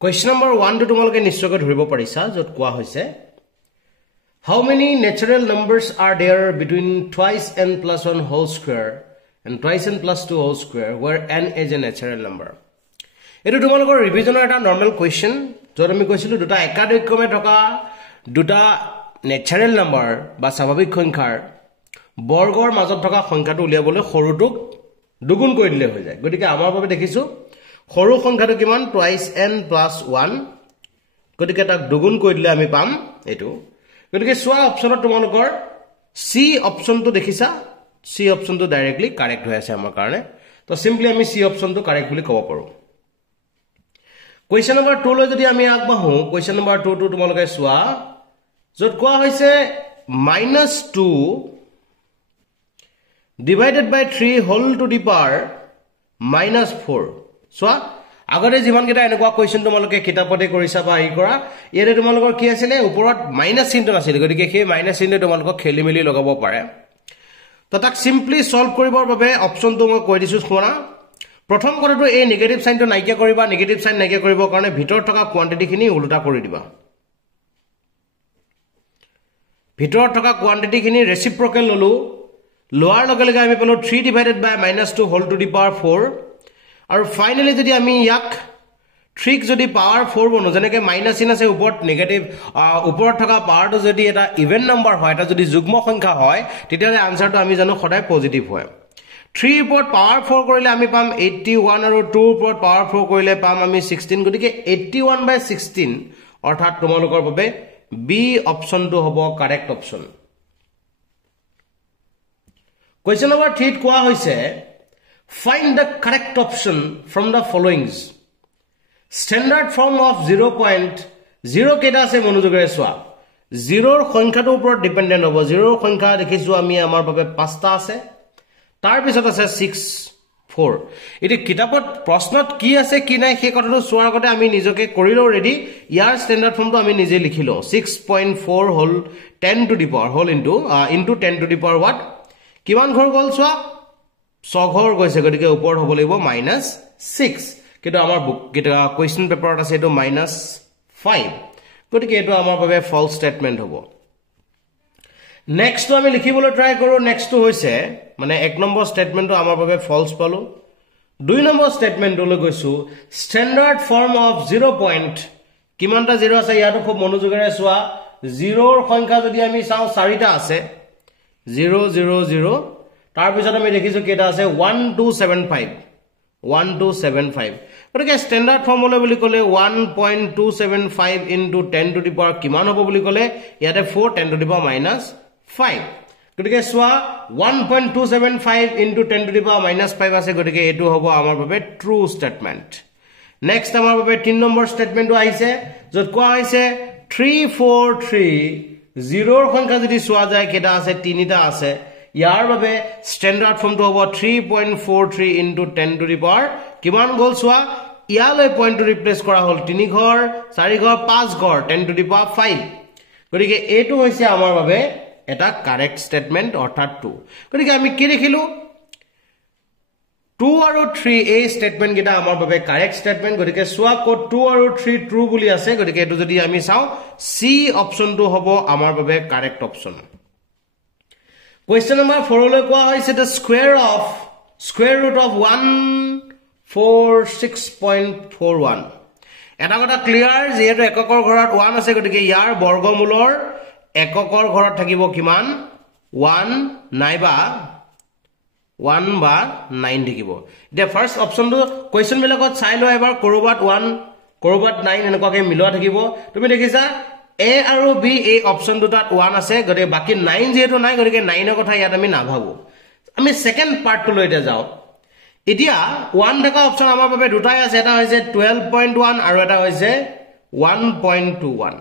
Question number 1 to তোমালোকে নিশ্চয়কৈ ধৰিব পাৰিছা যত কোৱা হৈছে How many natural numbers are there between twice n plus 1 whole square and twice n plus 2 whole square where n is a natural number? এটো তোমালোকৰ ৰিভিজনৰ এটা নৰ্মাল কোৱেশ্চন যত আমি কৈছিলো দুটা একাধিক ক্ৰমে থকা দুটা ন্যাচাৰাল নাম্বাৰ বা স্বাভাৱিক সংখ্যাৰ বৰ্গৰ মাজত থকা সংখ্যাটো উলিয়াবলৈ সৰুটোক দুগুণ কৰি দিলে হৈ যায় গতিকে আমাৰ বাবে দেখিছো সৰু সংখ্যাটো কিমান twice n plus 1 গতিকে তাক দুগুণ কৰি দিলে আমি পাম এটো গতিকে সোৱা অপচনত তোমালোকৰ সি অপচনটো দেখিছা সি অপচনটো ডাইৰেক্টলি কাৰেক্ট হৈ আছে আমাৰ কাৰণে তো সিম্পলি আমি সি অপচনটো কাৰেক্ট বুলি ক'ব পাৰো Question number 2 লৈ যদি আমি আগবাঢ়ো question number 2 টো তোমালোকে সোৱা যত কোৱা হৈছে -2 divided by 3 whole to the power -4 সোৱা আগতে যিমান কেটা এনেকুৱা কোৱেশ্চন তোমালোকে কিতাপতে কৰিছা বা ই কৰা ইয়াৰে তোমালোকৰ কি আছিল ওপৰত মাইনাস চিহ্ন আছিল গতিকে সেই মাইনাস চিহ্ন তোমালোকক খেলিমেলি লগাব পাৰে তো তাক সিম্পলি সলভ কৰিবৰ বাবে অপচনটো মই কৈ দিছো শুনা প্ৰথম কথাটো এই নেগেটিভ সাইনটো নাইকিয়া কৰিবা নেগেটিভ সাইন নাইকিয়া কৰিবৰ কাৰণে ভিতৰত থকা কোৱান্টিটিখিনি উল্টা কৰি দিবা ভিতৰত থকা কোৱান্টিটিখিনি ৰেচিপ্ৰকেল ললো লোৱাৰ লগে লগে আমি পালো 3 divided by -2 whole to the power 4 আৰু ফাইনালি যদি আমি ইয়াক 3 যদি পাৱাৰ 4 বনো যেনেকে মাইনাস চিন আছে ওপৰত নেগেটিভ ওপৰত থকা পাৱাৰটো যদি এটা ইভেন নাম্বাৰ হয় এটা যদি যুগ্ম সংখ্যা হয় তেতিয়ালে আনসাৰটো আমি জানো সদায় পজিটিভ হয় 3 ওপৰত পাৱাৰ 4 কৰিলে আমি পাম 81 আৰু 2 ওপৰত পাৱাৰ 4 কৰিলে পাম আমি 16 গতিকে 81/16 অৰ্থাৎ তোমালোকৰ বাবে বি অপচনটো হ'ব কাৰেক্ট অপচন Question number 3 কোৱা হৈছে Find the correct option from the followings. Standard form of 0.0 কেটা আছে মনোযোগৰে সোৱা 0 ৰ সংখ্যাটোৰ ওপৰত ডিপেন্ডেন্ট হ'ব 0 ৰ সংখ্যা দেখিছো আমি আমাৰ বাবে 5টা আছে তাৰ পিছত আছে 64 এটি কিতাপত প্ৰশ্নত কি আছে কি নাই সেই কথাটো সোৱাৰ আগতে আমি নিজকে কৰিলো ৰেডি ইয়াৰ স্ট্যান্ডাৰ্ড ফৰ্মটো আমি নিজে লিখিলো 6.4 whole 10 to the power whole into 10 to the power what কিমান ঘৰ গল সোৱা 6 ঘৰ গৈছে গতিকে ওপৰত হ'ব লাগিব -6 কিন্তু আমাৰ বুক কিটা কোৱেশ্চন পেপাৰত আছে এটো -5 গতিকে এটো আমাৰ বাবে ফলস স্টেটমেন্ট হ'ব নেক্সট আমি লিখিবলৈ ট্ৰাই কৰো নেক্সট হৈছে মানে 1 নম্বৰ স্টেটমেন্টটো আমাৰ বাবে ফলস পালো 2 নম্বৰ স্টেটমেন্টলৈ গৈছো স্ট্যান্ডাৰ্ড ফৰ্ম অফ 0. কিমানটা 0 আছে ইয়াটো খুব মনোযোগেৰে সোৱা 0 ৰ সংখ্যা যদি আমি চাও 4টা আছে 0 0 0 তাৰ পিছত আমি দেখিছো কেটা আছে 1275 গতিকে স্ট্যান্ডাৰ্ড ফৰ্মুলা বুলি ক'লে 1.275 into 10 to the power কিমান হ'ব বুলি ক'লে ইয়াতে 4 10 to the power -5 গতিকে সোৱা 1.275 into 10 to the power -5 আছে গতিকে এটো হ'ব আমাৰ বাবে ট্ৰু স্টেটমেন্ট নেক্সট আমাৰ বাবে 3 নম্বৰ স্টেটমেন্টটো আহিছে যত কোৱা হৈছে 343 0 ৰ সংখ্যা যদি সোৱা যায় কেটা আছে 3টা আছে ইয়াৰ বাবে স্ট্যান্ডাৰ্ড ফৰ্মটো হ'ব 3.43 into 10 to the power কিমান গল সোৱা ইয়ালৈ পইণ্টটো ৰিপ্লেস কৰা হল 3 ঘৰ 4 ঘৰ 5 ঘৰ 10 to the power 5 গতিকে এটো হৈছে আমাৰ বাবে এটা কাৰেক্ট স্টেটমেন্ট অৰ্থাৎ 2 গতিকে আমি কি লিখিলো 2 আৰু 3 এই স্টেটমেন্ট কিটা আমাৰ বাবে কাৰেক্ট স্টেটমেন্ট গতিকে সোৱা কোড 2 আৰু 3 ট্ৰু বুলি আছে গতিকে এটো যদি আমি চাও সি অপচনটো হ'ব আমাৰ বাবে কাৰেক্ট অপচন Question number 4 লৈ কোৱা হৈছে the square root of 146.41 এটা কথা ক্লিয়াৰ যেহেতু এককৰ ঘৰত 1 আছে গতিকে ইয়াৰ বৰ্গমূলৰ এককৰ ঘৰত থাকিব কিমান 1 নাইবা 1 বা 9 থাকিব এতিয়া ফাৰ্স্ট অপচনটো কোৱেশ্চন বিলাকত চাই লও এবাৰ কৰবাত 1 কৰবাত 9 এনেকুৱাকে মিলোৱা থাকিব তুমি দেখিছা A আৰু B এই অপচন দুটাত 1 আছে গতিকে বাকি 9 যেহেতু নাই গতিকে 9 ৰ কথা ইয়াত আমি না ভাবো আমি সেকেন্ড পাৰ্টটো লৈতে যাও এতিয়া 1 থকা অপচন আমাৰ বাবে দুটাই আছে এটা হৈছে 12.1 আৰু এটা হৈছে 1.21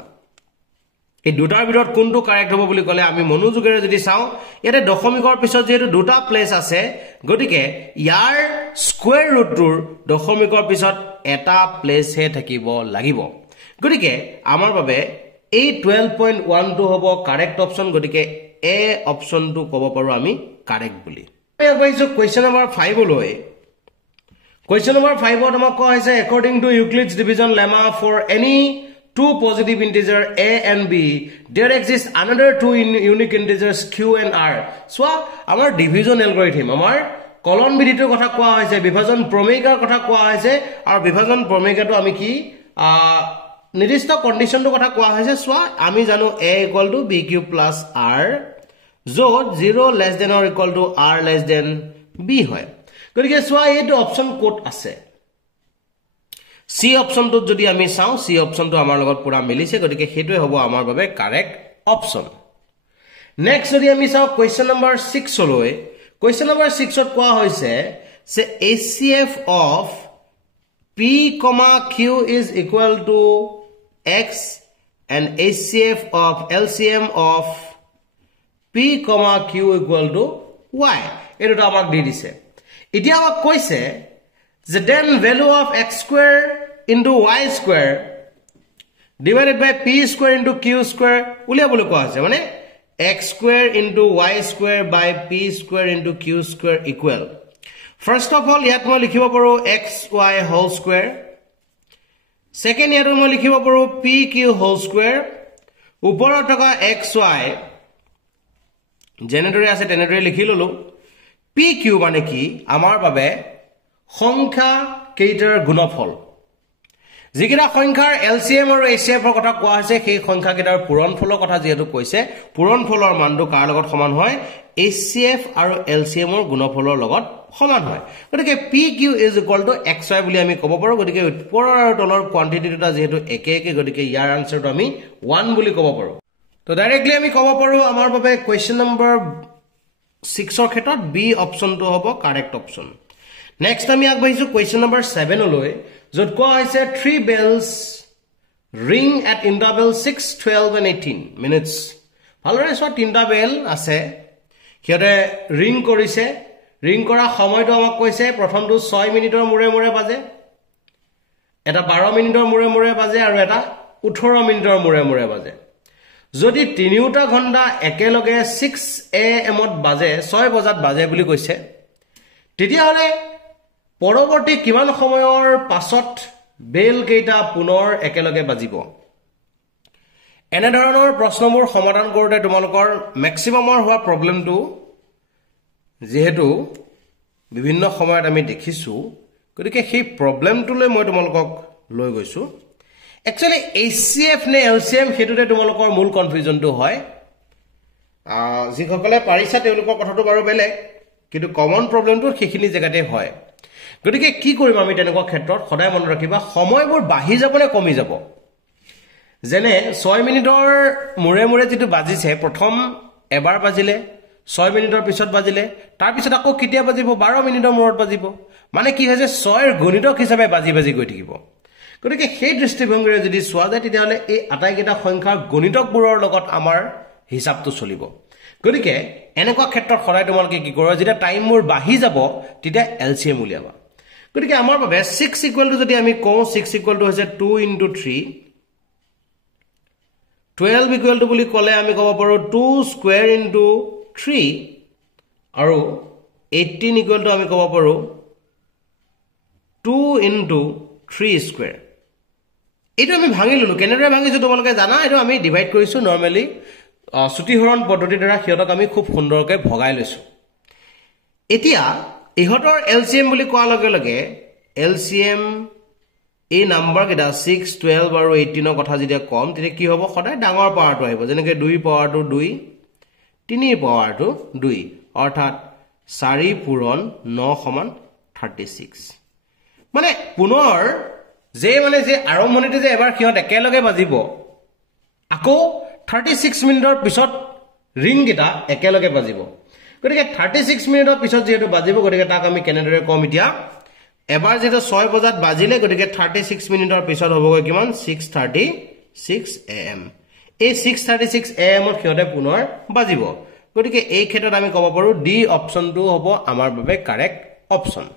এই দুটাৰ ভিতৰত কোনটো কাৰেক্ট হ'ব বুলি ক'লে আমি মনোযোগেৰে যদি চাও ইয়াতে দশমিকৰ পিছত যেহেতু দুটা প্লেস আছে গতিকে ইয়াৰ স্কয়াৰ ৰুটটোৰ দশমিকৰ পিছত এটা প্লেস হে থাকিব লাগিব গতিকে আমাৰ বাবে এই 12.1 টো হ'ব কাৰেক্ট অপচন গতিকে এ অপচনটো ক'ব পাৰো আমি কাৰেক্ট বুলি আমি আগবাইছো কোৱেশ্চন নম্বৰ 5 লৈ Question number 5 ত আমাক কোৱা হৈছে according to Euclid's division lemma for any two positive integer a and b there exists another two unique integers q and r. So our division algorithm our colon বিধিটোৰ কথা কোৱা হৈছে বিভাজন প্ৰমেয়িকাৰ কথা কোৱা হৈছে আৰু বিভাজন প্ৰমেয়িকাটো আমি কি নিৰ্দিষ্ট কন্ডিশনটোৰ কথা কোৱা হৈছে সোৱা আমি জানো a = bq + r যত 0 less than or equal to r less than b হয় গতিকে সোৱা এইটো অপচন কোড আছে C option to jodi ami saw C option to amar logot pura milise gotike hetu hobo amar babe correct option. Next jodi ami saw question number 6 loi question number 6 ot koa hoise se HCF of p comma q is equal to x and HCF of LCM of p comma q equal to y etu ta amak di dise etia amak koise the then value of x square into y square divided by p square into q square uliabole koa ase mane x square into y square by p square into q square equal. First of all yat moi likhibo paru xy whole square. Second yat moi likhibo paru pq whole square. Upor taka xy generator ase tenedore likhi lolu. Pq mane ki amar babe সংখ্যা কেইটাৰ গুণফল যিকিটা সংখ্যাৰ LCM আৰু SF ৰ কথা কোৱা হৈছে সেই সংখ্যা কেইটাৰ পূৰণফলৰ কথা যেহেতু কৈছে পূৰণফলৰ মানটো কাৰ লগত সমান হয় এচএফ আৰু এলসিএম ৰ গুণফলৰ লগত সমান হয় গতিকে pq = xy বুলি আমি ক'ব পাৰো গতিকে ওপৰৰ আৰু তলৰ কোৱান্টিটি দুটা যেহেতু একে একে গতিকে ইয়াৰ আনসাৰটো আমি 1 বুলি ক'ব পাৰো তো ডাইৰেক্টলি আমি ক'ব পাৰো আমাৰ বাবে কোৱেশ্চন নম্বৰ 6 ৰ ক্ষেত্ৰত বি অপচনটো হ'ব কাৰেক্ট অপচন. Next আমি আগবাইছো question number 7 লৈ যত কোৱা হৈছে 3 bells ring at interval 6 12 and 18 minutes ভালৰে সব তিনটা বেল আছে কিয়তে ring কৰিছে ring কৰা সময়টো আমাক কৈছে প্ৰথমটো 6 মিনিটৰ মুৰে মুৰে বাজে এটা 12 মিনিটৰ মুৰে মুৰে বাজে আৰু এটা 18 মিনিটৰ মুৰে মুৰে বাজে যদি তিনিটা ঘণ্টা একেলগে 6 am ত বাজে 6 বজাত বাজে বুলি কৈছে তেতিয়া হলে পৰৱৰ্তী কিমান সময়ৰ পাছত বেল কেইটা পুনৰ একেলগে বাজিব এনে ধৰণৰ প্ৰশ্নবোৰ সমাধান কৰোতে তোমালোকৰ ম্যাক্সিমামৰ হোৱা প্ৰবলেমটো যেহেতু বিভিন্ন সময়ত আমি দেখিছো গতিকে সেই প্ৰবলেমটোলৈ মই তোমালোকক লৈ গৈছো একচুয়ালি HCF নে LCM হেতুতে তোমালোকৰ মূল কনফিউজনটো হয় যিসকলে পাৰিছা তেওঁলোকৰ কথাটো বাৰু বেলেগ কিন্তু কমন প্ৰবলেমটো সেইখিনি জায়গাতে হয় গতিকে কি কৰিম আমি তেনেকুৱা ক্ষেত্ৰত সদায় মনত ৰাখিবা সময়বোৰ বাঢ়ি যাব নে কমি যাব যেনে 6 মিনিটৰ মুৰে মুৰে যেটো বাজিছে প্ৰথম এবাৰ বাজিলে 6 মিনিটৰ পিছত বাজিলে তাৰ পিছত আকৌ কিতিয়া বাজিব 12 মিনিটৰ মূৰত বাজিব মানে কি হৈছে 6 ৰ গণিতক হিচাপে বাজি বাজি গৈ থাকিব গতিকে সেই দৃষ্টিভংগীৰে যদি চোৱা যায় তেতিয়াহলে এই আটাইকেইটা সংখ্যাৰ গণিতকবোৰৰ লগত আমাৰ হিচাপটো চলিব গতিকে এনেকুৱা ক্ষেত্ৰত সদায় তোমালোকে কি কৰা যেতিয়া টাইমবোৰ বাঢ়ি যাব তেতিয়া এলসিএম উলিয়াবা গতিকে আমাৰ বাবে 6 = যদি আমি কওঁ 6 = হৈছে 2 * 3 12 = বুলি ক'লে আমি ক'ব পাৰো 2 স্কয়াৰ * 3 আৰু 18 = আমি ক'ব পাৰো 2 * 3 স্কয়াৰ এটো আমি ভাঙি ললো কেনেদৰে ভাঙিছো তোমালোকে জানা এটো আমি ডিভাইড কৰিছো নৰমালি সুতিহৰণ পদ্ধতিৰ দ্বাৰা হিয়তক আমি খুব সুন্দৰকৈ ভগাই লৈছো এতিয়া ইহতৰ এলসিএম বুলি কোৱা লগে লগে এলসিএম এই নাম্বাৰ কেটা 6 12 আৰু 18 ৰ কথা যেতিয়া কম তেতিয়া কি হ'ব সদায় ডাঙৰ পাৱাৰটো আহিব যেনেকৈ 2 পাৱাৰটো 2 3 পাৱাৰটো 2 অৰ্থাৎ 4 পূৰণ 9 = 36 মানে পুনৰ যে আৰম্ভণিতে যে এবাৰ কিহত একেলগে বাজিব আকৌ 36 মিনিটৰ পিছত ৰিং গিটা একেলগে বাজিব গতিকে 36 মিনিটৰ পিছত যেটো বাজিব গতিকে তাক আমি কেনেদৰে কম এতিয়া এবাৰ যেটো 6 বজাত বাজিলে গতিকে 36 মিনিটৰ পিছত হ'বগৈ কিমান 6:36 am এই 6:36 am ৰ কিহতে পুনৰ বাজিব গতিকে এই ক্ষেত্ৰত আমি ক'ব পাৰো ডি অপচনটো হ'ব আমাৰ বাবে কাৰেক্ট অপচন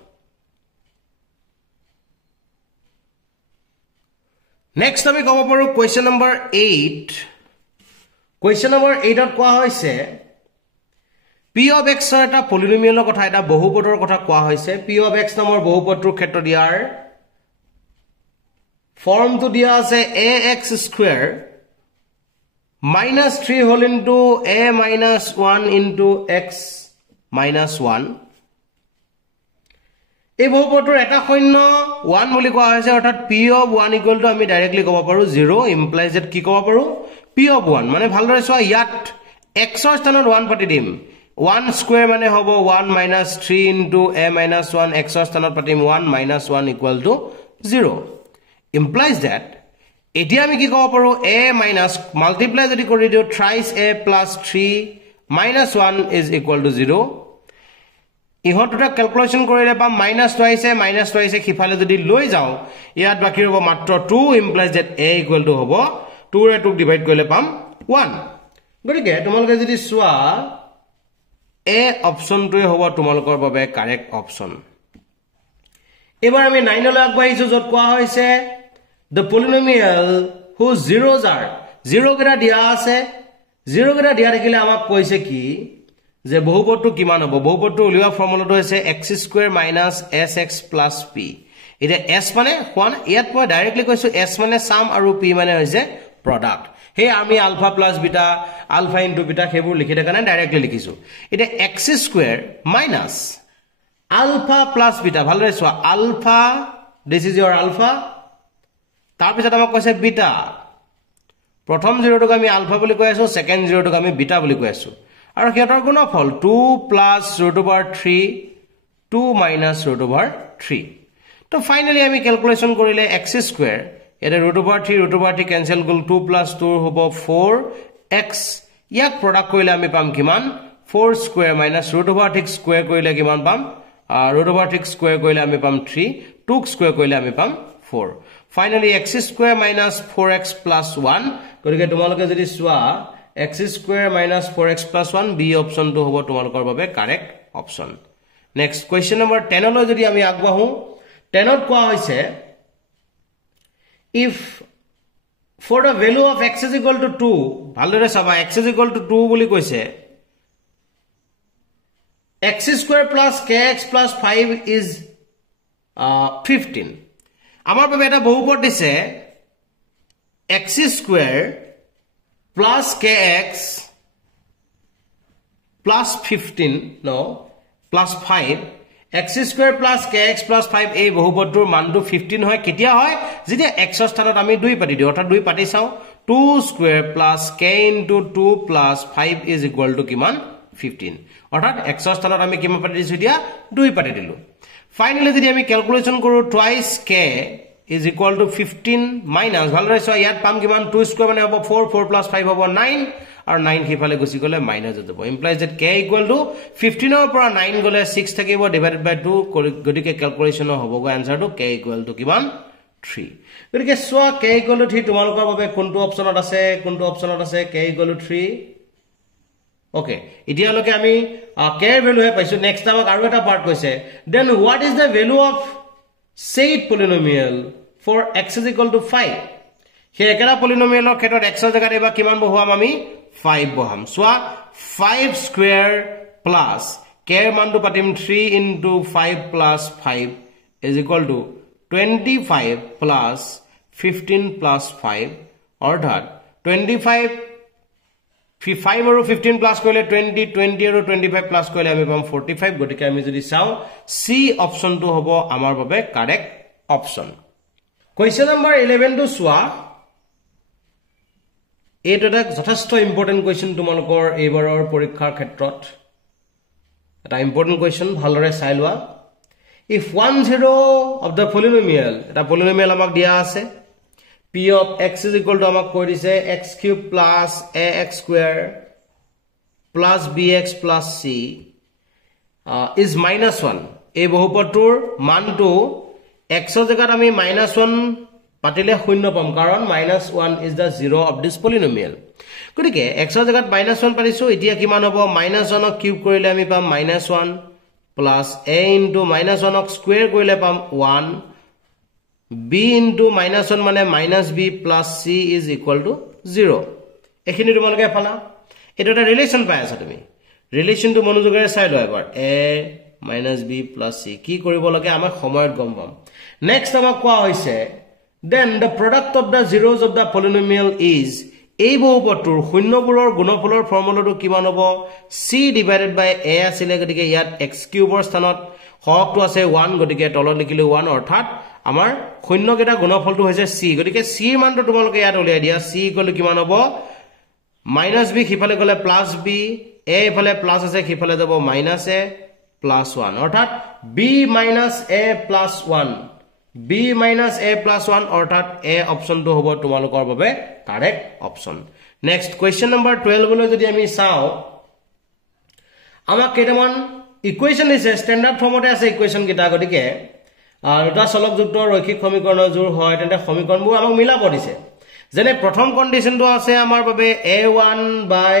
Next আমি ক'ব পাৰো question number 8 question number 8 ত কোৱা হৈছে p of x এটা পলিনোমিয়েলৰ কথা এটা বহুপদৰ কথা কোৱা হৈছে p of x নামৰ বহুপদৰ ক্ষেত্ৰত ইয়াৰ ফৰ্মটো দিয়া আছে ax square minus 3 whole into a minus 1 into x minus 1 এই বহুপদৰ এটা শূন্য 1 বুলি কোৱা হৈছে অৰ্থাৎ p of 1 equal to আমি ডাইৰেক্টলি ক'ব পাৰো 0 implies that কি ক'ব পাৰো p of 1 মানে ভালদৰে চোৱা ইয়াত x ৰ স্থানত 1 পাতি দিম 1 square মানে হ'ব 1 minus 3 into a minus 1 x ৰ স্থানত পাতিম 1 minus 1 equal to 0 implies that এতিয়া আমি কি ক'ব পাৰো a minus multiply যদি কৰি দিও thrice a plus 3 minus 1 is equal to 0 ইহতটা calculation কৰিলে পাম -2 a খিফালে যদি লৈ যাও ইয়াত বাকি হ'ব মাত্ৰ 2 implies that a equal to হ'ব 2 ৰে 2 ডিভাইড কৰিলে পাম 1 গতিকে তোমালোকে যদি চোৱা a অপচনটোৱে হ'ব তোমালোকৰ বাবে কাৰেক্ট অপচন এবাৰ আমি 9 লৈ আগবাঢ়িছো যত কোৱা হৈছে the polynomial whose zeros are 0 কেটা দিয়া আছে 0 কেটা দিয়া থাকিলে আমাক কৈছে কি যে বহুপদটো কিমান হ'ব বহুপদটো উলিওৱা ফৰ্মুলাটো হৈছে x square minus sx plus p এটা s মানে কোন ইয়াত মই ডাইৰেক্টলি কৈছো s মানে sum আৰু p মানে হৈছে product হে আমি alpha plus beta alpha into beta হেবোৰ লিখি থকা নাই ডাইৰেক্টলি লিখিছো এটা x square minus alpha plus beta ভালৰে চোৱা alpha this is your alpha তাৰ পিছত আমাক কৈছে beta প্ৰথম 0 টোক আমি alpha বুলি কৈ আছো সেকেন্ড 0 টোক আমি beta বুলি কৈ আছো আৰু হেতৰ গুণফল 2 plus root over 3 2 minus root over 3 তো ফাইনালি আমি ক্যালকুলেশন কৰিলে x square এটা root over 3 cancel গল 2 plus 2 হ'ব 4x ইয়াক প্ৰডাক্ট কৰিলে আমি পাম কিমান 4 square minus root over 6 square কৰিলে কিমান পাম root over 6 square কৰিলে আমি পাম 3 2 square কৰিলে আমি পাম 4 finally x square minus 4x plus 1 গতিকে তোমালোকে যদি চোৱা x square minus 4x plus 1 b option to hobo tumalokor babe correct option next question number 10 lo jodi ami agbahu 10 ot kwa hoise if for the value of x is equal to 2 bhalore saba x is equal to 2 boli koise x square plus kx plus 5 is 15 amar babe eta bahupod dise x square plus kx plus 15 no plus 5 x square plus kx plus 5 এই বহুপদটোৰ মানটো 15 হয় কেতিয়া হয় যদি x ৰ স্থানত আমি 2 পাতি দিও অৰ্থাৎ 2 পাতি চাও 2 square plus k into 2 plus 5 is equal to কিমান 15 অৰ্থাৎ x ৰ স্থানত আমি কিমান পাতি দিছো দিয়া 2 পাতি দিলো ফাইনালি যদি আমি ক্যালকুলেশন কৰো twice k is equal to 15 minus ভালৰে so ইয়াত পাম কিমান 2 স্কয়ার মানে হ'ব 4 4 plus 5 হ'ব 9 আৰু 9 হিফালে গুছি গলে মাইনাস হৈ যাব implies that k equal to 15 ৰ পৰা 9 গলে 6 থাকিব divided by 2 গতিকে ক্যালকুলেশন হ'ব গো answer to k equal to কিমান 3 গতিকে সো k equal to 3 তোমালোকৰ বাবে কোনটো অপচনত আছে k equal to 3 okay ইতিয়ালৈকে আমি k এর ভ্যালু হে পাইছো নেক্সট আমাক আৰু এটা পাৰ্ট কৈছে then what is the value of said polynomial for x is equal to 5 he ekara polynomial or khetot x er jagare ba kiman boham ami 5 boham so 5 square plus k er man to patim 3 into 5 plus 5 is equal to 25 plus 15 plus 5 orthat 25 5 और 15 plus कोइले 20 20 और 25 plus कोइले আমি পাম 45 গটিকে আমি যদি চাও সি অপশন টু হ'ব আমাৰ বাবে correct option question number 11 to সোয়া এটা যথেষ্ট ইম্পৰ্টেন্ট কোয়েশ্চন তোমালোকৰ এইবাৰৰ পৰীক্ষাৰ ক্ষেত্ৰত এটা ইম্পৰ্টেন্ট কোয়েশ্চন ভালৰে চাই লোৱা if 1 0 of the polynomial এটা polynomial আমাক দিয়া আছে p of x is equal to amak koi dise x cube plus ax square plus bx plus c is -1 ei bahupodtur man to x er jagat ami -1 patile shunyo pam karon -1 is the zero of this polynomial gotike x er jagat -1 parisu etia kiman hobo -1 ok cube korile ami pam -1 plus a into -1 ok square korile pam 1 b into -1 মানে -b plus c is equal to 0 এখিনি তোমালোকে পালা এটা relation পাই আছা তুমি ৰিলেচনটো মনোযোগেৰে চাই লয় এবাৰ a minus b plus c কি কৰিব লাগে আমাৰ সময়ত গম পাম নেক্সট আমাক কোৱা হৈছে then the product of the zeros of the polynomial is এই বহুপদটোৰ শূন্যবোৰৰ গুণফলৰ ফৰ্মুলাটো কিমান হ'ব c divided by a আছিল গতিকে ইয়াত x কিউবৰ স্থানত হৰকটো আছে 1 গতিকে তলত লিখিলো 1 অৰ্থাৎ আমাৰ শূন্যকেইটা গুণফলটো হৈছে c গতিকে c ৰ মানটো তোমালোকে ইয়াত উলিয়াই দিয়া c ইকুৱেল টু কিমান হ'ব মাইনাস b সিফালে গলে প্লাস b a ইফালে প্লাস আছে সিফালে যাব মাইনাস a প্লাস 1 অৰ্থাৎ b minus a plus 1 b minus a plus 1 অৰ্থাৎ a অপশনটো হ'ব তোমালোকৰ বাবে correct option next question number 12 লৈ যদি আমি চাও আমাক কেইটামান ইকুৱেশ্যন দিছে স্ট্যান্ডাৰ্ড ফৰ্মতে আছে ইকুৱেশ্যন কিটা গতিকে দুটা চলকযুক্ত ৰৈখিক সমীকৰণৰ জোৰ হয় তেন্তে সমীকৰণবোৰ আমাক মিলাব দিছে যেনে প্ৰথম কন্ডিশনটো আছে আমাৰ বাবে a1 by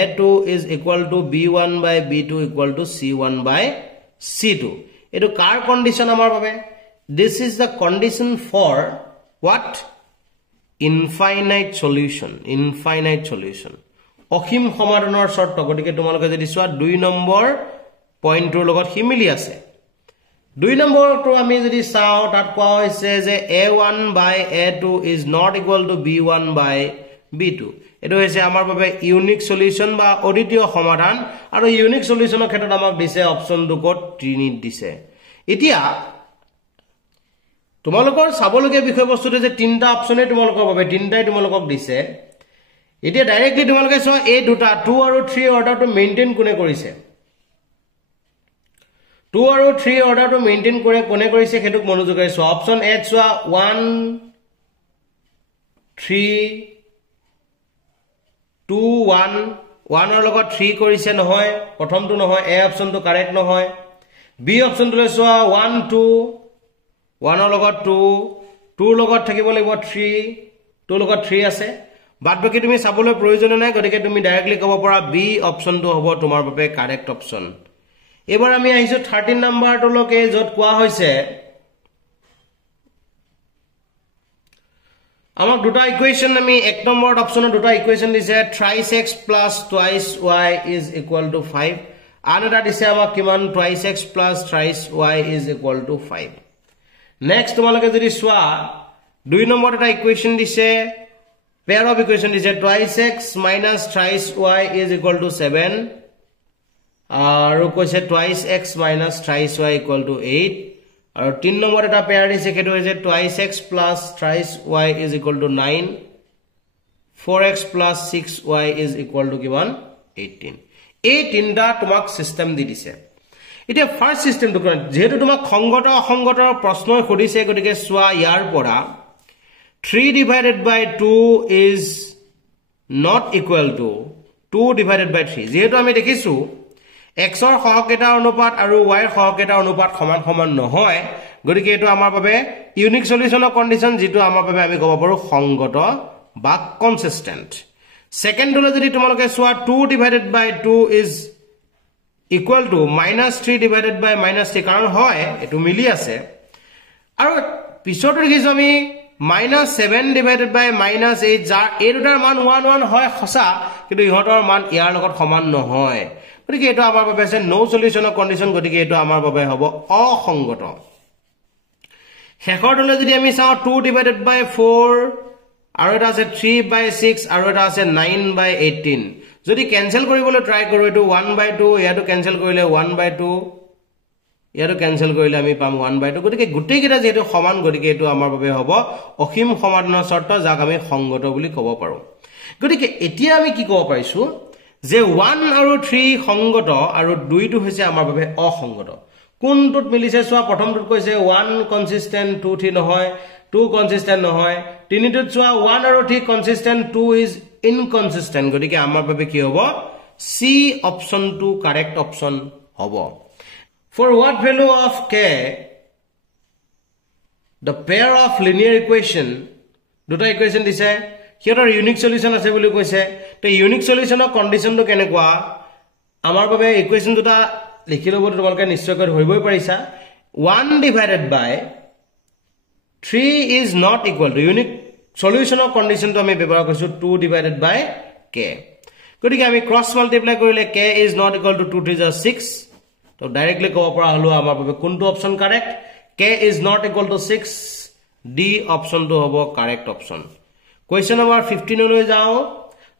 a2 is equal to b1 by b2 equal to c1 by c2 এটো কাৰ কন্ডিশন আমাৰ বাবে this is the condition for what infinite solution অসীম সমাধানৰ শৰ্ত গতিকে তোমালোকে যদি চোৱা 2 নম্বৰ পইণ্টৰ লগত হিমিলি আছে 2 নম্বৰটো আমি যদি চাও তাত কোৱা হৈছে যে a1 by a2 is not equal to b1 by b2 এটো হৈছে আমাৰ বাবে ইউনিক সলিউশন বা অদ্বিতীয় সমাধান আৰু ইউনিক সলিউশনৰ ক্ষেত্ৰত আমাক দিছে অপচন দুকত ত্ৰিনিত দিছে এতিয়া তোমালোকৰ চাবলগীয়া বিষয়বস্তুটো যে তিনটা অপচনে তোমালোকৰ বাবে তিনটাই তোমালোকক দিছে এতিয়া ডাইৰেক্টলি তোমালোকে চোৱা এই দুটা 2 আৰু 3 অৰ্ডাৰটো মেইনটেইন কোনে কৰিছে 2 আৰু 3 অৰ্ডাৰটো মেইনটেইন কৰে কোনে কৰিছে হেতুক মনোযোগেৰে চোৱা অপচন এ চোৱা 1 3 2 1 1 ৰ লগত 3 কৰিছে নহয় প্ৰথমটো নহয় এ অপচনটো কাৰেক্ট নহয় বি অপচনটো লৈ চোৱা 1 2 1 ৰ লগত 2 2 ৰ লগত থাকিব লাগিব 3 2 ৰ লগত 3 আছে বাদ বাকি তুমি চাবলৈ প্ৰয়োজন নাই গতিকে তুমি ডাইৰেক্টলি ক'ব পাৰা বি অপচনটো হ'ব তোমাৰ বাবে কাৰেক্ট অপচন এবাৰ আমি আহিছো 13 নম্বৰটো লকে যত কোৱা হৈছে আমাক দুটা ইকুৱেশ্যন আমি 1 নম্বৰ অপচনত দুটা ইকুৱেশ্যন দিছে thrice x plus twice y is equal to 5 আন এটা দিছে আমাক কিমান twice x plus thrice y is equal to 5 next তোমালোকে যদি চোৱা 2 নম্বৰ এটা ইকুৱেশ্যন দিছে pair of equation দিছে twice x minus thrice y is equal to 7 আৰু কৈছে twice x minus thrice y equal to 8 আৰু 3 নম্বৰ এটা পেয়াৰ দিছে কেটো হৈছে twice x plus thrice y is equal to 9 4x plus 6y is equal to কিমান 18 এই তিনটা তোমাক সিস্টেম দি দিছে এতিয়া ফাৰ্স্ট সিস্টেমটো যেহেতু তোমাক সংগত অসংগতৰ প্ৰশ্ন খুদিছে গতিকে চোৱা ইয়াৰ পৰা 3 divided by 2 is not equal to 2 divided by 3 যেহেতু আমি দেখিছো x ৰ সহকেটা অনুপাত আৰু y ৰ সহকেটা অনুপাত সমান সমান নহয় গতিকে এটো আমাৰ বাবে ইউনিক সলিউশনৰ কন্ডিশন যেটো আমাৰ বাবে আমি ক'ব পাৰো সংগত বা কনসিস্টেন্ট সেকেন্ডলৈ যদি তোমালোকে চোৱা 2 divided by 2 is equal to -3 divided by -3 কাৰণ হয় এটো মিলি আছে আৰু পিছৰটো দেখিছো আমি -7 divided by -8 যাৰ এই দুটাৰ মান 1 1 হয় খসা কিন্তু ইহতৰ মান ইয়াৰ লগত সমান নহয় গতিকে এটো আমাৰ বাবে আছে নো সলিউশনৰ কন্ডিশন গতিকে এটো আমাৰ বাবে হ'ব অসংগত হেকৰলৈ যদি আমি চাও 2 divided by 4 আৰু এটা আছে 3 by 6 আৰু এটা আছে 9 by 18 যদি ক্যানসেল কৰিবলৈ ট্ৰাই কৰো এটো 1 by 2 ইয়াটো ক্যানসেল কৰিলে 1 by 2 ইয়াটো ক্যানসেল কৰিলে আমি পাম 1 by 2 গতিকে গুটেই কেইটা যেটো সমান গতিকে এটো আমাৰ বাবে হ'ব অসীম সমাধানৰ শৰ্ত যাক আমি সংগত বুলি ক'ব পাৰো গতিকে এতিয়া আমি কি ক'ব পাইছো যে 1 আৰু 3 সংগত আৰু 2 টো হৈছে আমাৰ বাবে অসংগত কোনটোত মিলিছে চোৱা প্ৰথমটোত কৈছে 1 কনসিস্টেন্ট 2 3 নহয় 2 কনসিস্টেন্ট নহয় তিনিটোত চোৱা 1 আৰু 3 কনসিস্টেন্ট 2 ইজ ইনকনসিস্টেন্ট গতিকে আমাৰ বাবে কি হ'ব সি অপচন টু কাৰেক্ট অপচন হ'ব For what value of k the pair of linear equation দুটা ইকুৱেশ্যন দিছে হিয়ৰৰ ইউনিক সলিউশন আছে বুলি কৈছে তে ইউনিক সলিউশনৰ কন্ডিশনটো কেনেকুৱা আমাৰ বাবে ইকুৱেশ্যন দুটা লিখি লব তোমালোকে নিশ্চয়কৈ ধৰিবই পাৰিছা 1 divided by 3 is not equal to unique সলিউশনৰ কন্ডিশনটো আমি ব্যৱহাৰ কৰিছো 2 divided by k গতিকে আমি ক্ৰস মাল্টিপ্লাই কৰিলে k is not equal to 2 3 is 6 তো ডাইৰেক্টলি ক'ব পৰা হলো আমাৰ বাবে কোনটো option correct k is not equal to 6 d অপচনটো হ'ব কাৰেক্ট অপচন কোৱেশ্চন নম্বৰ 15 লৈ যাও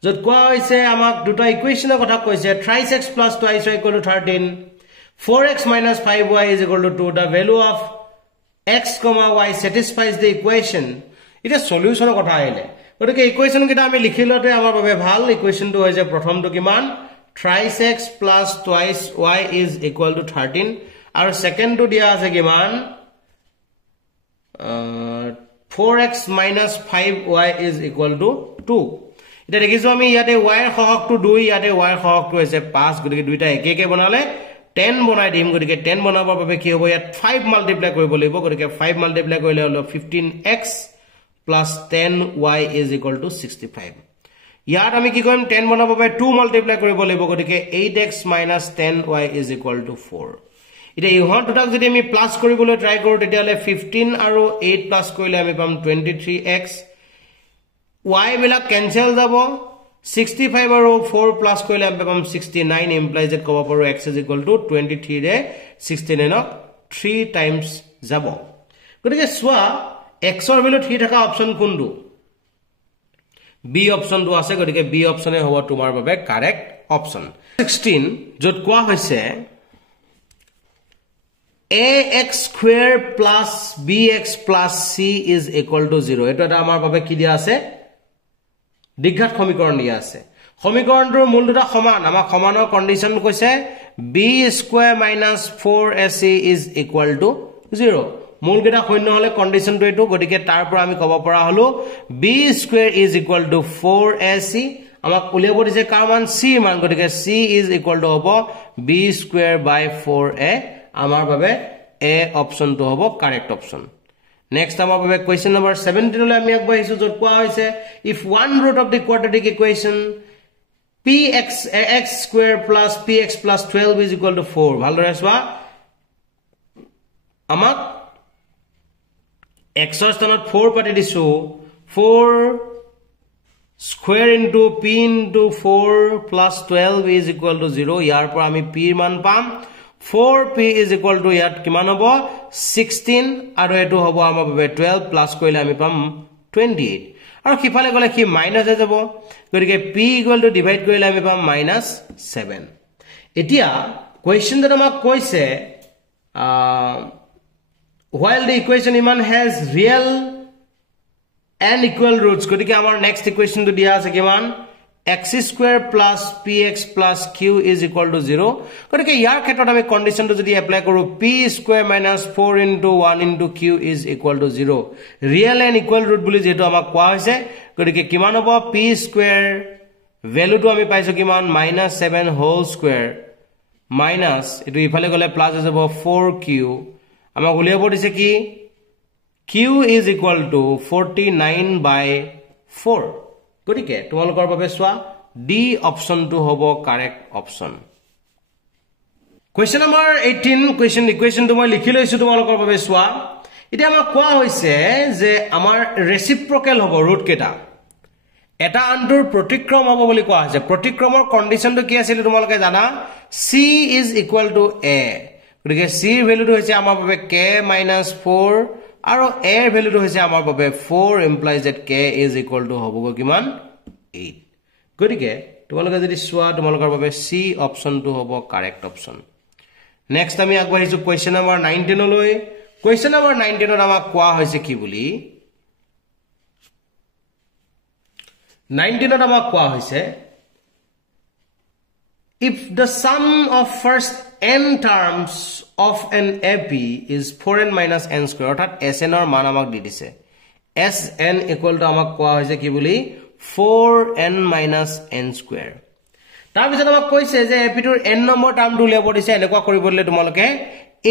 যত কোৱা হৈছে আমাক দুটা ইকুৱেশনৰ কথা কৈছে thrice x plus twice y equal to 13 4x minus 5y is equal to 2 the value of x comma y satisfies the equation এটা সলিউশনৰ কথা আহিলে গতিকে ইকুৱেশন কিটা আমি লিখিলতে আমাৰ বাবে ভাল ইকুৱেশনটো হৈছে প্ৰথমটো কিমান thrice x plus twice y is equal to 13 আৰু সেকেন্ডটো দিয়া আছে কিমান 4x minus 5y is equal to 2 এটা দেখিছো আমি ইয়াতে y এর সহগটো 2 ইয়াতে y এর সহগটো হৈছে 5 গতিকে দুইটা একে একে বনালে 10 বনাই দিম গতিকে 10 বনাবৰ বাবে কি হ'ব ইয়াত 5 মাল্টিপ্লাই কৰিব লাগিব গতিকে 5 মাল্টিপ্লাই কৰিলে হলো 15x plus 10y is equal to 65 ইয়াত আমি কি কৰিম 10 বনাবৰ বাবে 2 মাল্টিপ্লাই কৰিব লাগিব গতিকে 8x minus 10y is equal to 4 এটা ইহত দুটাক যদি আমি প্লাস কৰিবলৈ ট্ৰাই কৰো তেতিয়ালে 15 আৰু 8 প্লাস কৰিলে আমি পাম 23x y বিলাক ক্যান্সেল যাব 65 আৰু 4 প্লাস কৰিলে আমি পাম 69 implies that ক'ব পাৰো x is equal to 23 ৰে 69 ক 3 টাইমস যাব গতিকে সোৱা x ৰ ভ্যালু 3 থকা অপচন কোনটো বি অপচনটো আছে গতিকে বি অপচনে হ'ব তোমাৰ বাবে কাৰেক্ট অপচন 16 যত কোৱা হৈছে ax square plus bx plus c is equal to 0 এটা আমাৰ বাবে কি দিয়া আছে দ্বিঘাত সমীকৰণ দিয়া আছে সমীকৰণটোৰ মূল দুটা সমান আমাৰ সমানৰ কন্ডিশন কৈছে b square minus 4ac is equal to 0 মূল কেটা শূন্য হলে কন্ডিশনটো এটো গতিকে তাৰ পৰা আমি ক'ব পৰা হলো b square is equal to 4ac আমাক উলিয়াব দিছে কাৰ মান c মান গতিকে c is equal to হ'ব b square by 4a আমাৰ বাবে a অপচনটো হ'ব কাৰেক্ট অপচন নেক্সট আমাৰ বাবে কোৱেশ্চন নম্বৰ 17 লৈ আমি আগবাঢ়িছো যত কোৱা হৈছে if one root of the quadratic equation px x square plus px plus 12 is equal to 4 ভালদৰে চোৱা আমাক x ৰ স্থানত 4 পাতি দিছো 4 square into p into 4 plus 12 is equal to 0 ইয়াৰ পৰা আমি p ৰ মান পাম 4p is equal to ইয়াত কিমান হ'ব 16 আৰু এটো হ'ব আমাৰ বাবে 12 প্লাস কৰিলে আমি পাম 28 আৰু কিফালে গলে কি মাইনাস হৈ যাব গতিকে p equal to ডিভাইড কৰিলে আমি পাম -7 এতিয়া কোৱেশ্চনটো আমাক কৈছে while the equation iman has real and equal roots গতিকে আমাৰ নেক্সট ইকুৱেশনটো দিয়া আছে কিমান x square plus px plus q is equal to 0 গতিকে ইয়াৰ ক্ষেত্ৰত আমি কন্ডিশনটো যদি এপ্লাই কৰো p square minus 4 into 1 into q is equal to 0 real and equal root বুলি যেটো আমাক কোৱা হৈছে গতিকে কিমান হ'ব p square ভ্যালুটো আমি পাইছো কিমান -7 whole square minus এটো ইফালে গলে প্লাস হৈ যাব 4q আমাক উলিয়াব দিছে কি q is equal to 49 by 4 গতিকে তোমালোকৰ বাবে সোৱা ডি অপচনটো হ'ব কাৰেক্ট অপচন কোৱেশ্চন নম্বৰ 18 ইকুৱেশনটো মই লিখি লৈছো তোমালোকৰ বাবে সোৱা এতিয়া আমাক কোৱা হৈছে যে আমাৰ ৰেচিপ্ৰকেল হ'ব ৰুট কেটা এটা আনটোৰ প্ৰতিক্ৰম হ'ব বুলি কোৱা হৈছে প্ৰতিক্ৰমৰ কন্ডিশনটো কি আছিল তোমালোকে জানা c is equal to a গতিকে c ৰ ভ্যালুটো হৈছে আমাৰ বাবে k - 4 আৰু a ৰ ভ্যালুটো হৈছে আমাৰ বাবে 4 implies that k is equal to হ'ব কিমান 8 গতিকে তোমালোকে যদি সোৱা তোমালোকৰ বাবে c অপচনটো হ'ব কাৰেক্ট অপচন নেক্সট আমি আগবাঢ়িছো কোৱেশ্চন নম্বৰ 19 লৈ কোৱেশ্চন নম্বৰ 19 ত আমাক কোৱা হৈছে কি বুলি 19 ত আমাক কোৱা হৈছে if the sum of first n terms of an AP is 4n minus n square অর্থাৎ sn or মান আমাক দি দিছে sn equal to আমাক কোৱা হৈছে কি বুলি 4n minus n square তাৰ পিছত আমাক কৈছে যে AP টোৰ n নম্বৰ টাৰ্মটো উলিয়াব দিছে এনেকুৱা কৰিবলে তোমালোকে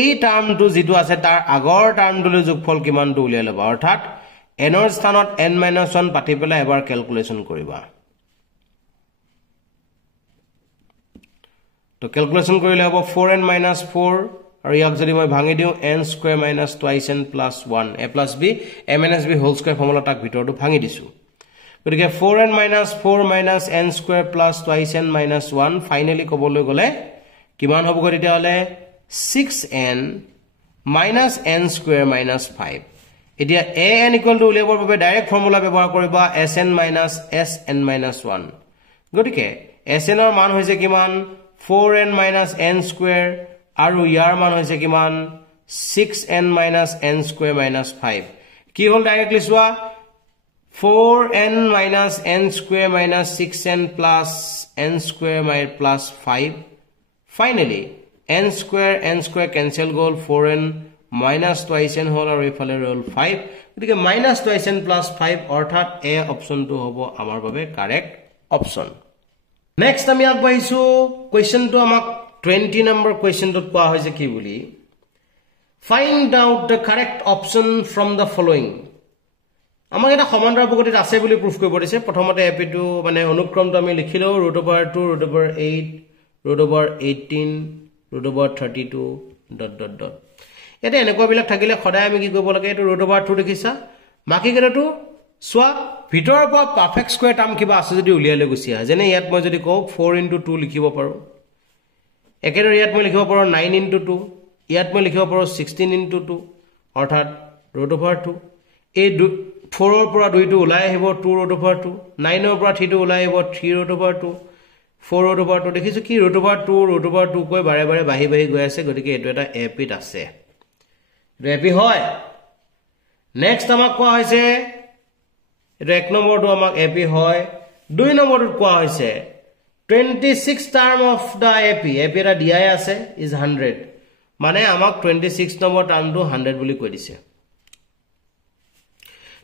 এই টাৰ্মটো যেটো আছে তাৰ আগৰ টাৰ্মটোলৈ যোগফল কিমানটো উলিয়াই লবা অৰ্থাৎ n ৰ স্থানত n minus 1 পাতি পেলাই এবাৰ ক্যালকুলেশন কৰিবা তো ক্যালকুলেশন কৰিলে হ'ব 4n minus 4 আৰু ইয়াক যদি মই ভাঙি দিও n square minus twice n plus 1 a plus b a minus b whole square formula তাক ভিতৰটো ভাঙি দিছো গতিকে 4n minus 4 minus n square plus twice n minus 1 finally কবলৈ গলে কিমান হ'ব গতিতে হলে 6n minus n square minus 5 এতিয়া an equal to উলিয়াবৰ বাবে ডাইৰেক্ট ফৰ্মুলা ব্যৱহাৰ কৰিবা sn minus sn minus 1 গতিকে sn ৰ মান হৈছে কিমান 4n minus n square আৰু ইয়াৰ মান হৈছে কিমান 6n minus n square minus 5 কি হল directly সোৱা 4n minus n square minus 6n plus n square plus 5 finally n square cancel goal 4n minus twice n whole or ifale roll 5 gotike minus twice n plus 5 orthat a option to hobo amar babe correct option next ami agbaisu question to amak 20 number question to koa hoise ki boli find out the correct option from the following আমাক এটা সমান্তৰাল প্ৰগতিত আছে বুলি proof কৰিব দিছে প্ৰথমতে এপি2 মানে অনুক্ৰমটো আমি লিখিলো √2 √8 √18 √32 ... এটা এনেকুৱা বিলাক থাকিলে সদায় আমি কি কৰিব লাগে এটো √2 দেখিছা বাকি গেটো সোৱা ভিতৰৰ পৰা পাৰফেক্ট স্কয়াৰ টাৰ্ম কিবা আছে যদি উলিয়ালে গুছিয়া যেনে ইয়াত মই যদি কও 4 * 2 লিখিব পাৰো একেদৰে ইয়াত মই লিখিব পাৰো 9 * 2 ইয়াত মই লিখিব পাৰো 16 * 2 অৰ্থাৎ √2 এই 4 ৰ পৰা 2 টো ওলাই আহিব 2 √2 9 ৰ পৰা 3 টো ওলাই আহিব 3 √2 4 √2 দেখিছো কি √2 কৈ বাৰে বাৰে বাহি গৈ আছে গতিকে এটো এটা এপিত আছে এপি হয় নেক্সট আমাক কোৱা হৈছে এটো এক নম্বৰটো আমাক এপি হয় দুই নম্বৰটো কোৱা হৈছে 26 টার্ম অফ দা এপি এটা দিয়াই আছে ইজ 100 মানে আমাক 26 নম্বৰ টাৰ্মটো 100 বুলি কৈ দিছে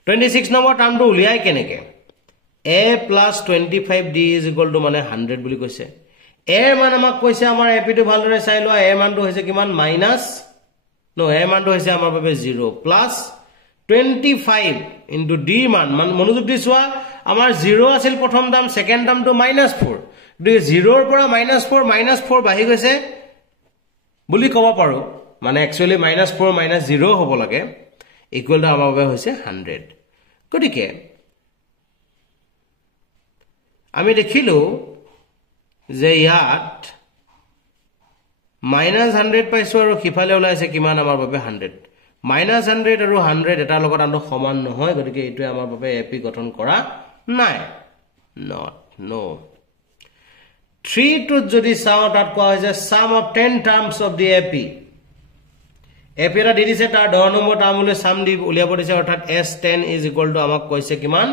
26 নম্বৰ টার্মটো উলিয়াই কেনেকে a plus 25d is equal to মানে 100 বুলি কৈছে a মান আমাক কৈছে আমাৰ এপি টো ভালদৰে চাই লোৱা a মানটো হৈছে কিমান মাইনাস নো a মানটো হৈছে আমাৰ বাবে 0 plus 25 into d মান মনোযোগ দি চোৱা আমাৰ 0 আছিল প্ৰথম টাৰ্ম সেকেন্ড টাৰ্মটো -4 দুই 0 ৰ পৰা -4 বাহি গৈছে বুলি ক'ব পাৰো মানে একচুয়ালি -4 -0 হ'ব লাগে ইকুৱেল টু আমাৰ বাবে হৈছে 100 গতিকে আমি দেখিলো যে ইয়াত -100 পাইছো আৰু কিফালে ওলাইছে কিমান আমাৰ বাবে 100 -100 আৰু 100 এটা লগত আনো সমান নহয় গতিকে এটো আমাৰ বাবে এপি গঠন কৰা নাই not no 3 to যদি চাও তাত কোৱা হৈছে sum of 10 terms of the AP এটা দি দিছে তাৰ 10 নম্বৰ টাৰ্মলৈ সাম দি উলিয়াব দিছে অৰ্থাৎ s10 is equal to আমাক কৈছে কিমান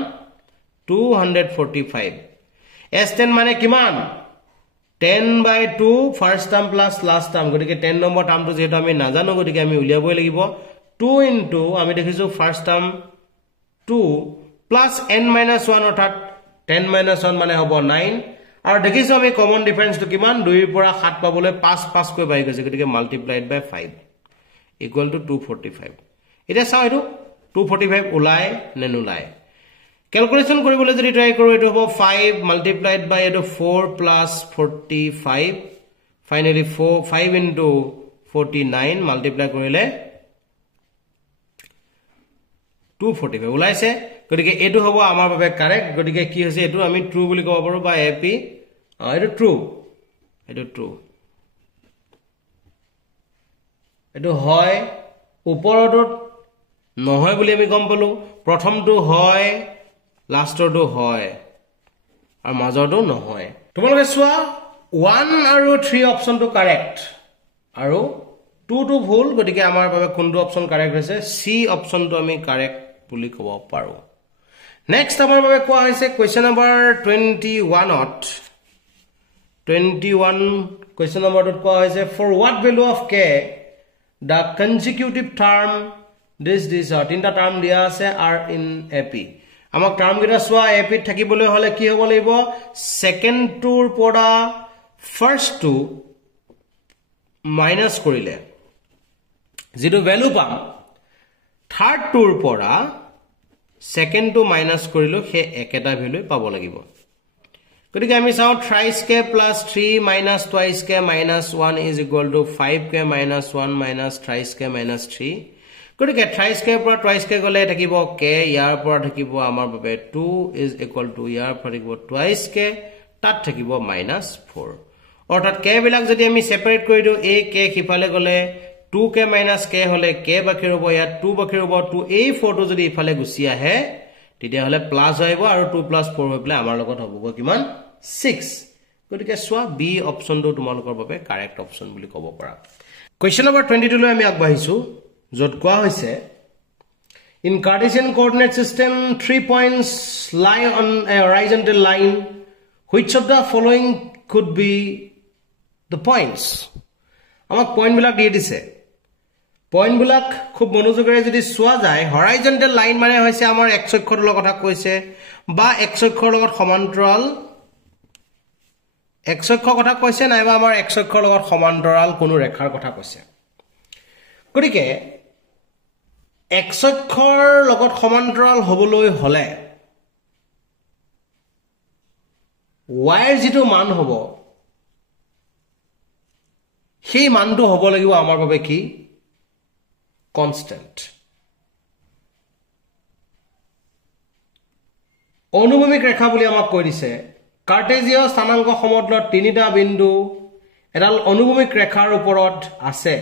245 s10 মানে কিমান 10/2 first term plus last term গতিকে 10 নম্বৰ টাৰ্মটো যেটো আমি নাজানো গতিকে আমি উলিয়াবই লাগিব 2 into আমি দেখিছো first term 2 plus n minus 1 অৰ্থাৎ 10 minus 1 মানে হ'ব 9 আৰু দেখিছো আমি কমন ডিফাৰেন্স তো কিমান 2 ৰ পৰা 7 পাবলৈ 5 কৈ বাই গৈছে গতিকে মাল্টিপ্লাইড বাই 5 equal to 245 এটা চাও এটো 245 উলাই নে নুলাই ক্যালকুলেশন কৰিবলৈ যদি ট্ৰাই কৰো এটো হ'ব 5 multiplied by এটো 4 plus 45 finally 5 into 49 multiply কৰিলে 245 উলাইছে গতিকে এটো হ'ব আমাৰ বাবে কাৰেক্ট গতিকে কি হৈছে এটো আমি ট্ৰু বুলি ক'ব পাৰো বা এপি এটো ট্ৰু এটো হয় ওপৰটো নহয় বুলি আমি গম পালো প্ৰথমটো হয় লাষ্টৰটো হয় আৰু মাজৰটো নহয় তোমালোকে চোৱা 1 আৰু 3 অপশনটো কাৰেক্ট আৰু 2 টো ভুল গতিকে আমাৰ বাবে কোনটো অপশন কাৰেক্ট হৈছে সি অপশনটো আমি কাৰেক্ট বুলি ক'ব পাৰো নেক্সট আমাৰ বাবে কোৱা হৈছে কোৱেশ্চন নম্বৰ 21ত 21 কোৱেশ্চন নম্বৰটোত কোৱা হৈছে for what value of k the consecutive term this তিনটা টার্ম দিয়া আছে are in ap আমাক টার্ম গিটা সোয়া ap থাকিবলৈ হলে কি হ'ব লাগিব সেকেন্ড টুৰ পৰা ফাৰ্স্ট টু মাইনাস কৰিলে যেটো ভ্যালু পাম থাৰ্ড টুৰ পৰা সেকেন্ড টু মাইনাস কৰিলো হে একেটা ভ্যালু পাব লাগিব গতিকে আমি চাও thrice k plus 3 minus twice k minus 1 is equal to 5k minus 1 minus thrice k minus 3 গতিকে thrice k পৰা twice k গলে থাকিব k ইয়াৰ পৰা থাকিব আমাৰ বাবে 2 is equal to ইয়াৰ পৰা থাকিব twice k তাত থাকিব -4 অৰ্থাৎ k বিলাক যদি আমি সেপাৰেট কৰি দিও a k কিফালে গলে 2k - k হলে k বাকি ৰব ইয়াত 2 বাকি ৰব 2 এই 4 টো যদি ইফালে গুছি আহে তেতিয়া হলে প্লাস হইব আৰু 2 + 4 হৈ প্লে আমাৰ লগত হ'ব কিমান 6 গতিকে সোৱা বি অপচনটো তোমালোকৰ বাবে কাৰেক্ট অপচন বুলি ক'ব পাৰা কোৱেশ্চন নম্বৰ 22 লৈ আমি আগবাঢ়িছো যত কোৱা হৈছে in Cartesian coordinate system 3 points lie on a horizontal line which of the following could be the points আমাক পয়েন্ট বিলাক দিয়ে দিছে পয়েন্ট বিলাক খুব মনোযোগেৰে যদি সোৱা যায় হৰাইজন্টেল লাইন মানে হৈছে আমাৰ x অক্ষৰ লগত কথা কৈছে বা x অক্ষৰ লগত সমান্তৰাল x অক্ষৰ কথা কৈছে নাইবা আমাৰ x অক্ষৰ লগত সমান্তৰাল কোনো ৰেখাৰ কথা কৈছে গতিকে x অক্ষৰ লগত সমান্তৰাল হবলৈ হলে y এৰ যেটো মান হ'ব সেই মানটো হ'ব লাগিব আমাৰ বাবে কি constant অনুভূমিক ৰেখা বুলি আমাক কৈ দিছে কাৰ্টেজীয় স্থানাংক সমতলত তিনিটা বিন্দু এডাল অনুভূমিক ৰেখাৰ ওপৰত আছে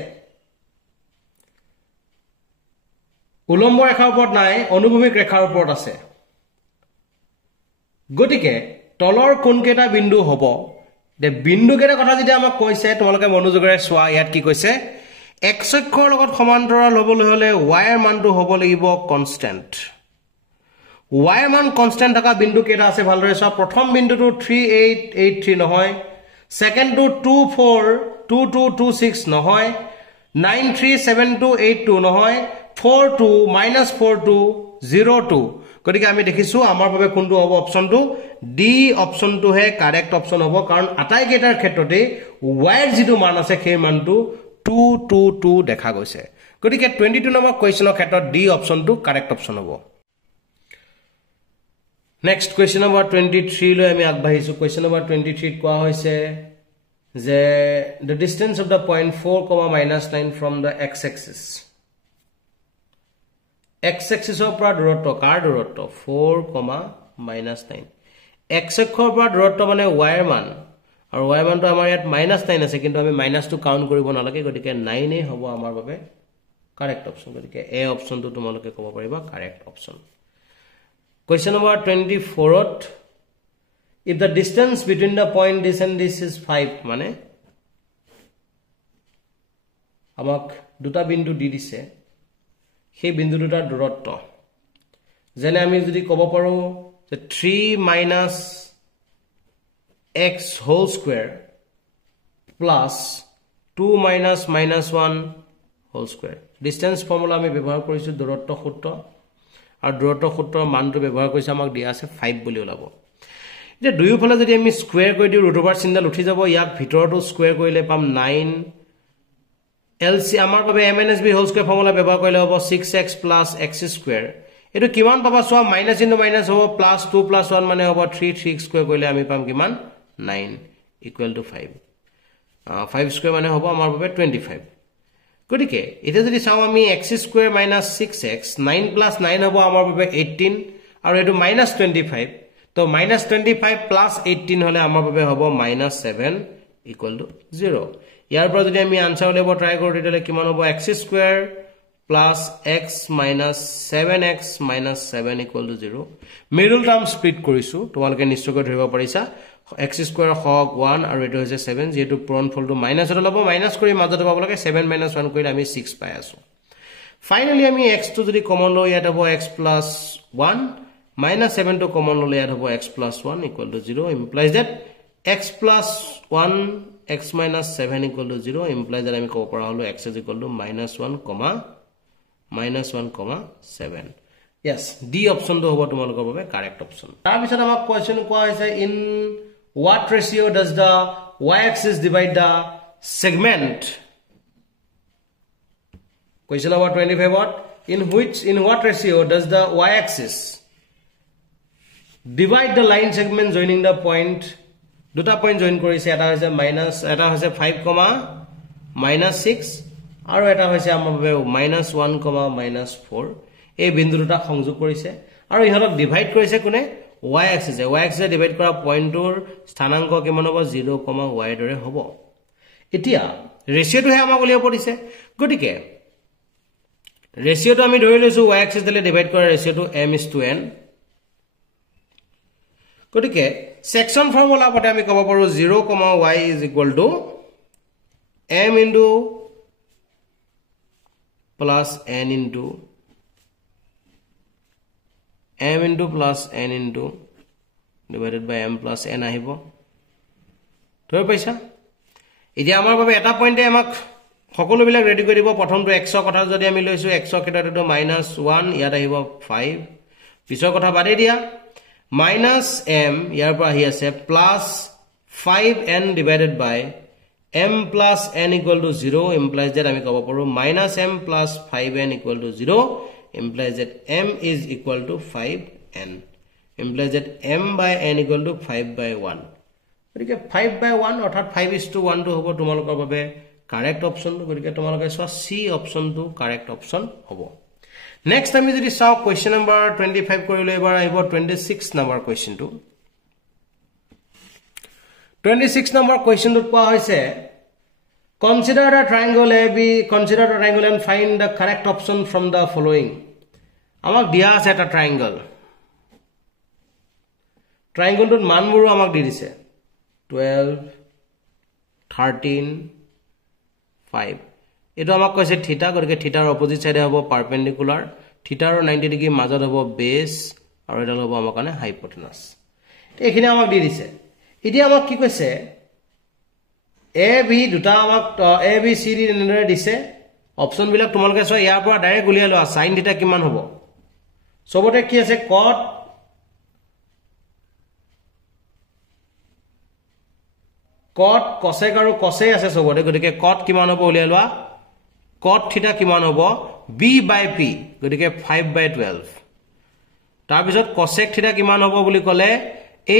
উলম্ব ৰেখাৰ ওপৰত নাই অনুভূমিক ৰেখাৰ ওপৰত আছে গতিকে তলৰ কোন কেটা বিন্দু হ'ব দে বিন্দু কেটা কথা যদি আমাক কৈছে তোমালোকে মনোযোগেৰে সোৱা ইয়াত কি কৈছে x অক্ষৰ লগত সমান্তৰাল হ'বলৈ হলে y এর মানটো হ'ব লাগিব কনস্ট্যান্ট y এর মান কনস্ট্যান্ট থকা বিন্দু কেটা আছে ভালদৰে সোৱা প্ৰথম বিন্দুটো 3883 নহয় সেকেন্ডটো 242226 নহয় 937282 নহয় 42 -4202 গতিকে আমি দেখিছো আমাৰ বাবে কোনটো হ'ব অপচনটো ডি অপচনটো হে কাৰেক্ট অপচন হ'ব কাৰণ আটাই কেটাৰ ক্ষেত্ৰতে y এর যেটো মান আছে সেই মানটো 222 দেখা গৈছে গতিকে 22 নম্বৰ কোৱেশ্চনৰ ক্ষেত্ৰত ডি অপচনটো কাৰেক্ট অপচন হ'ব নেক্সট কোৱেশ্চন নম্বৰ 23 লৈ আমি আগবাঢ়িছো কোৱেশ্চন নম্বৰ 23 কোৱা হৈছে যে the distance of the point 4, -9 from the x axis x axis of পৰা দূৰত্ব কাৰ দূৰত্ব 4, -9 x অক্ষৰ পৰা দূৰত্ব মানে y এৰ মান আৰু y মানটো আমাৰ ইয়াত -9 আছে কিন্তু আমি মাইনাসটো কাউন্ট কৰিব নালাগে গতিকে 9 এ হ'ব আমাৰ বাবে কাৰেক্ট অপচন গতিকে এ অপচনটো তোমালোকে ক'ব পাৰিবা correct option question number 24 to if the distance between the point this and this is 5 মানে আমাক দুটা বিন্দু দি দিছে সেই বিন্দু দুটাৰ দূৰত্ব যেনে আমি যদি ক'ব পাৰো যে 3 - x whole square plus 2 - -1 whole square distance formula আমি ব্যৱহাৰ কৰিছো দূৰত্ব সূত্ৰ আৰু দূৰত্ব সূত্ৰৰ মানটো ব্যৱহাৰ কৰিছে আমাক দিয়া আছে 5 বুলি ওলাব যে দুয়োফালে যদি আমি স্কয়াৰ কৰি দিও ৰুট ওভাৰ চিহ্ন উঠি যাব ইয়াক ভিতৰটো স্কয়াৰ কৰিলে পাম 9 LC আমাৰ বাবে MNSB whole square formula ব্যৱহাৰ কৰিলে হ'ব 6x + x square এটো কিমান পাবা সোৱা মাইনাস ইনটু মাইনাস হ'ব +2 + 1 মানে হ'ব 3 3 স্কয়াৰ কৰিলে আমি পাম কিমান 9 = 5 5 স্কয়াৰ মানে হ'ব আমাৰ বাবে 25 গতিকে এটা যদি চাও আমি x square - 6x 9 + 9 হ'ব আমাৰ বাবে 18 আৰু এটো -25 তো -25 + 18 হলে আমাৰ বাবে হ'ব -7 = 0 ইয়াৰ পৰা যদি আমি আনসাৰ উলিয়াব ট্ৰাই কৰো তেতিয়ালে কিমান হ'ব x square plus x minus 7x minus 7 equal to 0 middle term split কৰিছো তোমালোকে নিশ্চয়কৈ ধৰিব পাৰিছা x square হক 1 আৰু এটো হৈছে 7 যেটো পূৰণ ফলটো মাইনাস এটা লব মাইনাস কৰি মাজতে পাব লাগে 7 - 1 কৰিলে আমি 6 পাই আছো ফাইনালি আমি x টো যদি কমন লও ইয়াত হ'ব x plus 1 minus 7 টো কমন ললে ইয়াত হ'ব x plus 1 equal to 0 implies that x plus 1 x minus 7 equal to 0 implies that আমি ক'ব পৰা হলো x is equal to -1, yes d option to hobo tumalokor babe correct option tar bisot amak question koa hoise in what ratio does the y axis divide the segment question number 25 what in what ratio does the y axis divide the line segment joining the point দুটা point join কৰিছে এটা হৈছে minus এটা হৈছে 5, -6 আৰু এটা হৈছে আমাৰ বাবে -1, -4 এই বিন্দু দুটা সংযোগ কৰিছে আৰু ইহতক ডিভাইড কৰিছে কোনে y axis এ ডিভাইড কৰা পইণ্টৰ স্থানাংক কিমান হ'ব 0, y দৰে হ'ব এতিয়া ৰেশিওটো হে আমাক উলিয়াব দিছে গতিকে ৰেশিওটো আমি ধৰি লৈছো y axis দালে ডিভাইড কৰা ৰেশিওটো m:n গতিকে সেকশন ফৰ্মুলা পতে আমি ক'ব পাৰো 0, y m into plus n into plus n into divided by m plus n আহিব ধৰি পাইছা এতিয়া আমাৰ বাবে এটা পইণ্টে আমাক সকলো বিলাক ৰেডি কৰি দিব প্ৰথমটো x ৰ কথা যদি আমি লৈছো x ৰ ক্ষেত্ৰত এটো -1 ইয়াত আহিব 5 পিছৰ কথা বাদে দিয়া -m ইয়াৰ পৰা আহি আছে +5n divided by m plus n equal to 0 implies that আমি ক'ব পাৰো -m plus 5n equal to 0 implies that m is equal to 5n implies that m by n equal to 5/1 গতিকে 5/1 অৰ্থাৎ 5:1 টো হ'ব তোমালোকৰ বাবে কাৰেক্ট অপচন গতিকে তোমালোকে চোৱা সি অপচনটো কাৰেক্ট অপচন হ'ব নেক্সট আমি যদি চাও কোৱেশ্চন নম্বৰ 25 কৰিলে এবাৰ আহিব 26 নম্বৰ কোৱেশ্চনটো 26 নম্বৰ কোৱেশ্চনটোত কোৱা হৈছে consider the triangle AB and find the correct option from the following আমাক দিয়া আছে এটা ট্ৰায়াঙ্গলটোৰ মানবোৰ আমাক দি দিছে 12 13 5 এটো আমাক কৈছে থিটা গতিকে থিটাৰ অপোজিট সাইডে হ'ব পাৰপেন্ডিকুলাৰ থিটা আৰু 90 ডিগ্ৰী মাজত হ'ব বেস আৰু এটা হ'ব আমাৰ কাৰণে হাইপোটেনাস এইখিনি আমাক দি দিছে এতিয়া আমাক কি কৈছে a b দুটা আমাক a b c d এনেদৰে দিছে অপচন বিলাক তোমালোকে চোৱা ইয়াৰ পৰা ডাইৰেক্ট উলিয়াই লোৱা sin থিটা কিমান হ'ব সবতে কি আছে cot cosec আৰু cosec আছে সবতে গতিকে cot কিমান হ'ব উলিয়াই লোৱা cot থিটা কিমান হ'ব b/p গতিকে 5/12 তাৰ পিছত cosec থিটা কিমান হ'ব বুলি ক'লে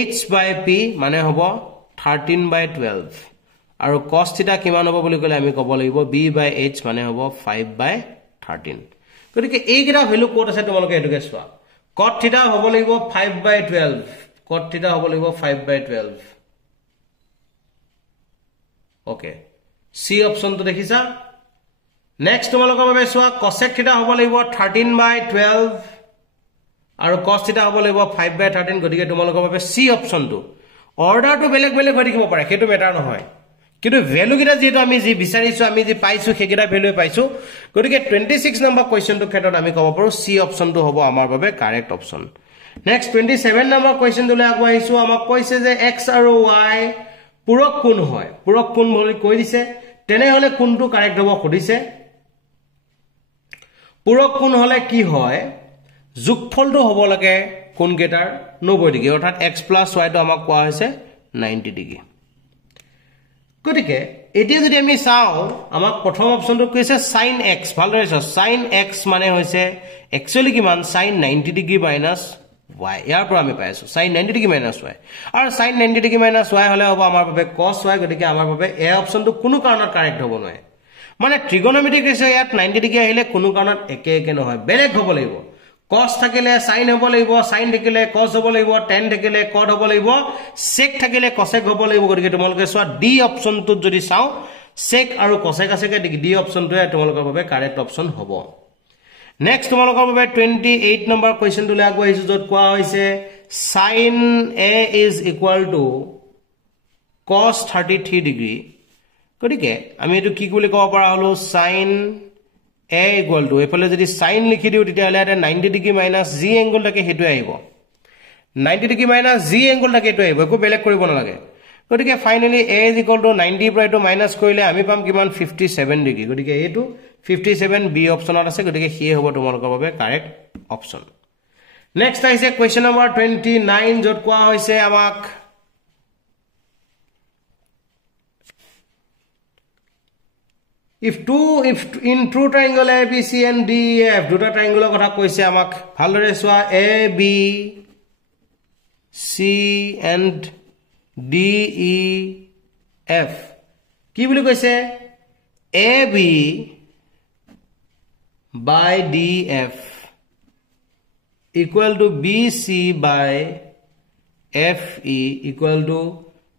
h/p মানে হ'ব 13/12 আৰু cos থিটা কিমান হ'ব বুলি ক'লে আমি ক'ব লাগিব b/h মানে হ'ব 5/13 গতিকে এই গিটা ভ্যালু কোড আছে তোমালোকে এটুকে চোৱা cot থিটা হ'ব লাগিব 5/12 cot থিটা হ'ব লাগিব 5/12 ওকে সি অপচনটো দেখিছা নেক্সট তোমালোকৰ বাবে চোৱা cosec থিটা হ'ব লাগিব 13/12 আৰু cos থিটা হ'ব লাগিব 5/13 গতিকে তোমালোকৰ বাবে সি অপচনটো অৰ্ডাৰটো বেলেগ বেলেগ হৈ থাকিব পাৰে হেতু মেটাৰ নহয় কিন্তু ভ্যালু গিটা যেটো আমি যি বিচাৰিছো আমি যি পাইছো হেগিটা ভ্যালু পাইছো গতিকে 26 নম্বৰ কোৱেশ্চনটো ক্ষেত্ৰত আমি ক'ব পাৰো সি অপচনটো হ'ব আমাৰ বাবে কাৰেক্ট অপচন নেক্সট 27 নম্বৰ কোৱেশ্চনটোলৈ আগবাঢ়িছো আমাক কৈছে যে x আৰু y পূৰক কোণ হয় পূৰক কোণ বুলি কৈ দিছে তেনে হলে কোনটো কাৰেক্ট হ'ব খুদিছে পূৰক কোণ হলে কি হয় যোগফলটো হ'ব লাগে কোণ গেটাৰ 90 ডিগ্ৰী অৰ্থাৎ x + y টো আমাক কোৱা হৈছে 90 ডিগ্ৰী গতিকে এতিয়া যদি আমি চাও আমাক প্ৰথম অপচনটো কৈছে sin x ভালদৰে চাও sin x মানে হৈছে একচুয়ালি কিমান sin 90 ডিগ্ৰী মাইনাস y ইয়াৰ পৰা আমি পাইছো sin 90 ডিগ্ৰী মাইনাস y আৰু sin 90 ডিগ্ৰী মাইনাস y হলে হ'ব আমাৰ বাবে cos y গতিকে আমাৰ বাবে এই অপচনটো কোনো কাৰণত কাৰেক্ট হ'ব নহয় মানে ট্ৰিগোনোমেট্ৰিক ৰেশিও ইয়াত 90 ডিগ্ৰী আহিলে কোনো কাৰণত একে একে নহয় বেলেগ হ'ব লাগিব cos থাকিলে sin হ'ব লাগিব sin থাকিলে cos হ'ব লাগিব tan থাকিলে cot হ'ব লাগিব sec থাকিলে cosec হ'ব লাগিব গতিকে তোমালোকে চোৱা d অপচনটো যদি চাও sec আৰু cosec আছে কে d অপচনটো তোমালোকৰ বাবে কাৰেক্ট অপচন হ'ব নেক্সট তোমালোকৰ বাবে 28 নম্বৰ কোৱেশ্চনটো লৈ আগবাঢ়িছো যত কোৱা হৈছে sin a is equal to cos 33 degree গতিকে আমি এটো কি বুলি ক'ব পাৰা হলো sin a equal to এফালে যদি sin লিখি দিও তেতিয়া হলে 90 ডিগ্ৰী মাইনাস g এংগল থাকে হেতু আহিব 90 ডিগ্ৰী মাইনাস g এংগল থাকে হেতু আহিব একো বেলেগ কৰিব নালাগে গতিকে finally a is equal to 90 পৰা এটো মাইনাস কৰিলে আমি পাম কিমান 57 ডিগ্ৰী গতিকে এটো 57 b অপচনত আছে গতিকে হিয়ে হ'ব তোমালোকৰ বাবে কাৰেক্ট অপচন নেক্সট আহিছে কোৱেশ্চন নম্বৰ 29 যত কোৱা হৈছে আমাক if in true triangle ABC and DEF দুটা ট্ৰায়াঙ্গলৰ কথা কৈছে আমাক ভালদৰে চোৱা ABC and DEF কি বুলি কৈছে AB by DF equal to BC by FE equal to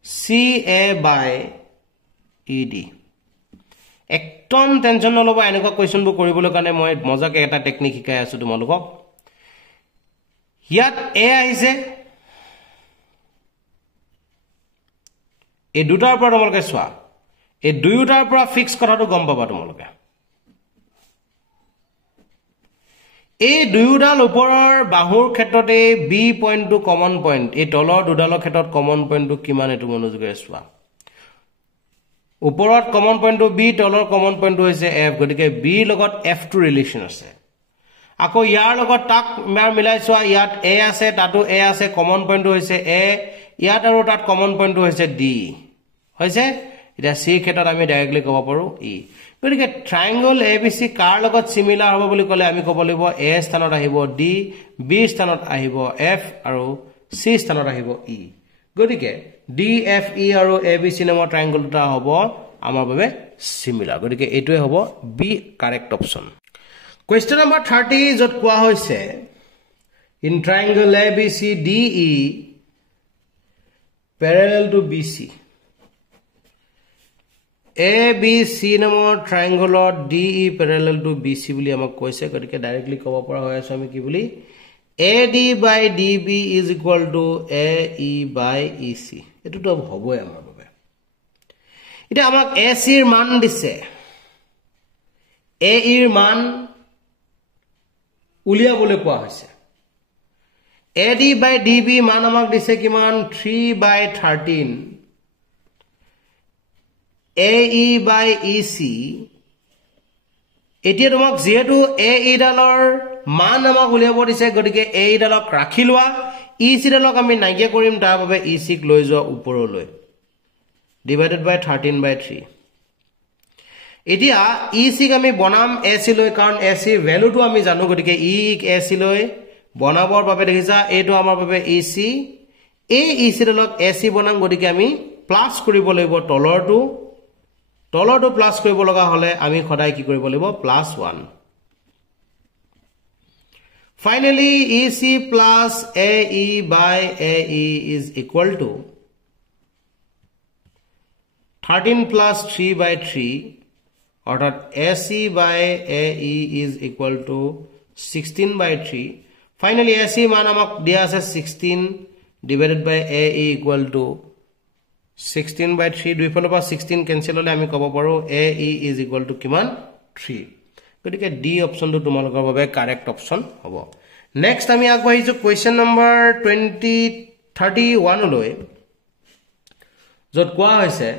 CA by ED. একদম টেনশন নলবা এনেকুৱা কোৱেশ্চনবোৰ কৰিবলৈ কাৰণে মই মজাকে এটা টেকনিক শিকাই আছো তোমালোকক ইয়াত এ আহিছে এই দুটাৰ পৰা তোমালোকে চোৱা এই দুয়োটাৰ পৰা ফিক্স কথাটো গম পাবা তোমালোকে এই দুয়োডাল ওপৰৰ বাহুৰ ক্ষেত্ৰতে বি পইণ্টটো কমন পইণ্ট এই তলৰ দুডালৰ ক্ষেত্ৰত কমন পইণ্টটো কিমান এটো মনোযোগেৰে চোৱা ওপৰত কমন পইণ্টটো বি তলৰ কমন পইণ্টটো হৈছে এফ গতিকে বি লগত এফ টু ৰিলেচন আছে আকৌ ইয়াৰ লগত তাক মিলাই চোৱা ইয়াত এ আছে তাতো এ আছে কমন পইণ্টটো হৈছে এ ইয়াত আৰু তাত কমন পইণ্টটো হৈছে ডি হৈছে এটা সি ক্ষেত্ৰত আমি ডাইৰেক্টলি ক'ব পাৰো ই গতিকে ট্ৰায়াঙ্গল এবিসি কাৰ লগত সিমিলাৰ হ'ব বুলি ক'লে আমি ক'ব লাগিব এ স্থানত আহিব ডি বি স্থানত আহিব এফ আৰু সি স্থানত আহিব ই গতিকে ডি এফ ই আৰু এবিসি নামৰ ট্ৰায়াঙ্গল দুটা হ'ব আমাৰ বাবে সিমিলাৰ গতিকে এটোৱে হ'ব be correct option Question number 30 jot koa hoise in triangle ABC DE parallel to BC ABC namor triangle DE parallel to BC buli amak koise gotike directly koba pora hoy aso ami ki buli AD by DB is equal to AE by EC etu to hoboy amar babe ita amak AC er man dise AE er man উলিয়া বলে কোৱা হৈছে AD by DB মান আমাক দিছে কিমান 3 by 13 AE by EC এতিয়া তোমাক যেহেতু AE ডালৰ মান আমাক উলিয়াব দিছে গতিকে AE ডালক ৰাখি লোৱা EC ডালক আমি নাইকিয়া কৰিম তাৰ বাবে EC ক লৈ যোৱা ওপৰলৈ divided by 13 by 3 এতিয়া EC ক আমি বনাম AC লৈ কাৰণ AC ভ্যালু টো আমি জানো গতিকে E ক AC লৈ বনাবৰ বাবে দেখিছা এটো আমাৰ বাবে EC এই EC ডালক AC বনাম গতিকে আমি প্লাস কৰিব লাগিব তলৰটো প্লাস কৰিব লগা হলে আমি খদাই কি কৰিব লাগিব +1 finally EC plus AE by AE is equal to 13 plus 3 by 3 অর্থাৎ AC by AE is equal to 16 by 3 finally AC মান আমাক দিয়া আছে 16 divided by AE equal to 16 by 3 দুই ফালৰ পৰা 16 কেনসেল হলে আমি ক'ব পাৰো AE is equal to কিমান 3 গতিকে ডি অপচনটো তোমালোকৰ বাবে কাৰেক্ট অপচন হ'ব নেক্সট আমি আগবাঢ়িছো কোৱেশ্চন নম্বৰ 31 লৈ যত কোৱা হৈছে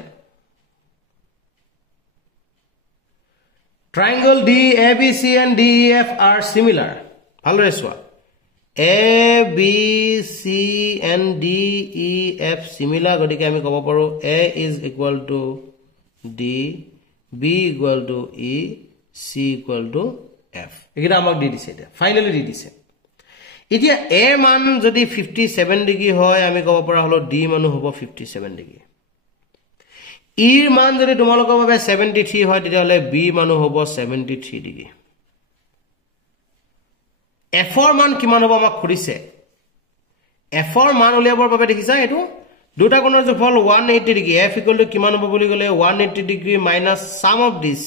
Triangle DABC and DEF are similar. Halre swa. ABC and DEF similar. Gotike ami kobo paro A is equal to D, B equal to E, C equal to F. Ekita amak di dise eta. Finally di dise. Etia A man jodi 57 degree hoy ami kobo paro holo D manu hobo 57 degree. ইৰ মান যদি তোমালোকৰ বাবে 73 হয় তেতিয়া হলে B মানো হ'ব 73 ডিগ্ৰী এফ ৰ মান কিমান হ'ব আমাক খুৰিছে এফ ৰ মান উলিয়াবৰ বাবে দেখিছা এটো দুটা কোণৰ যোগফল 180 ডিগ্ৰী এফ ইকুৱেল টু কিমান হ'ব বুলি গলে 180 degree minus sum of this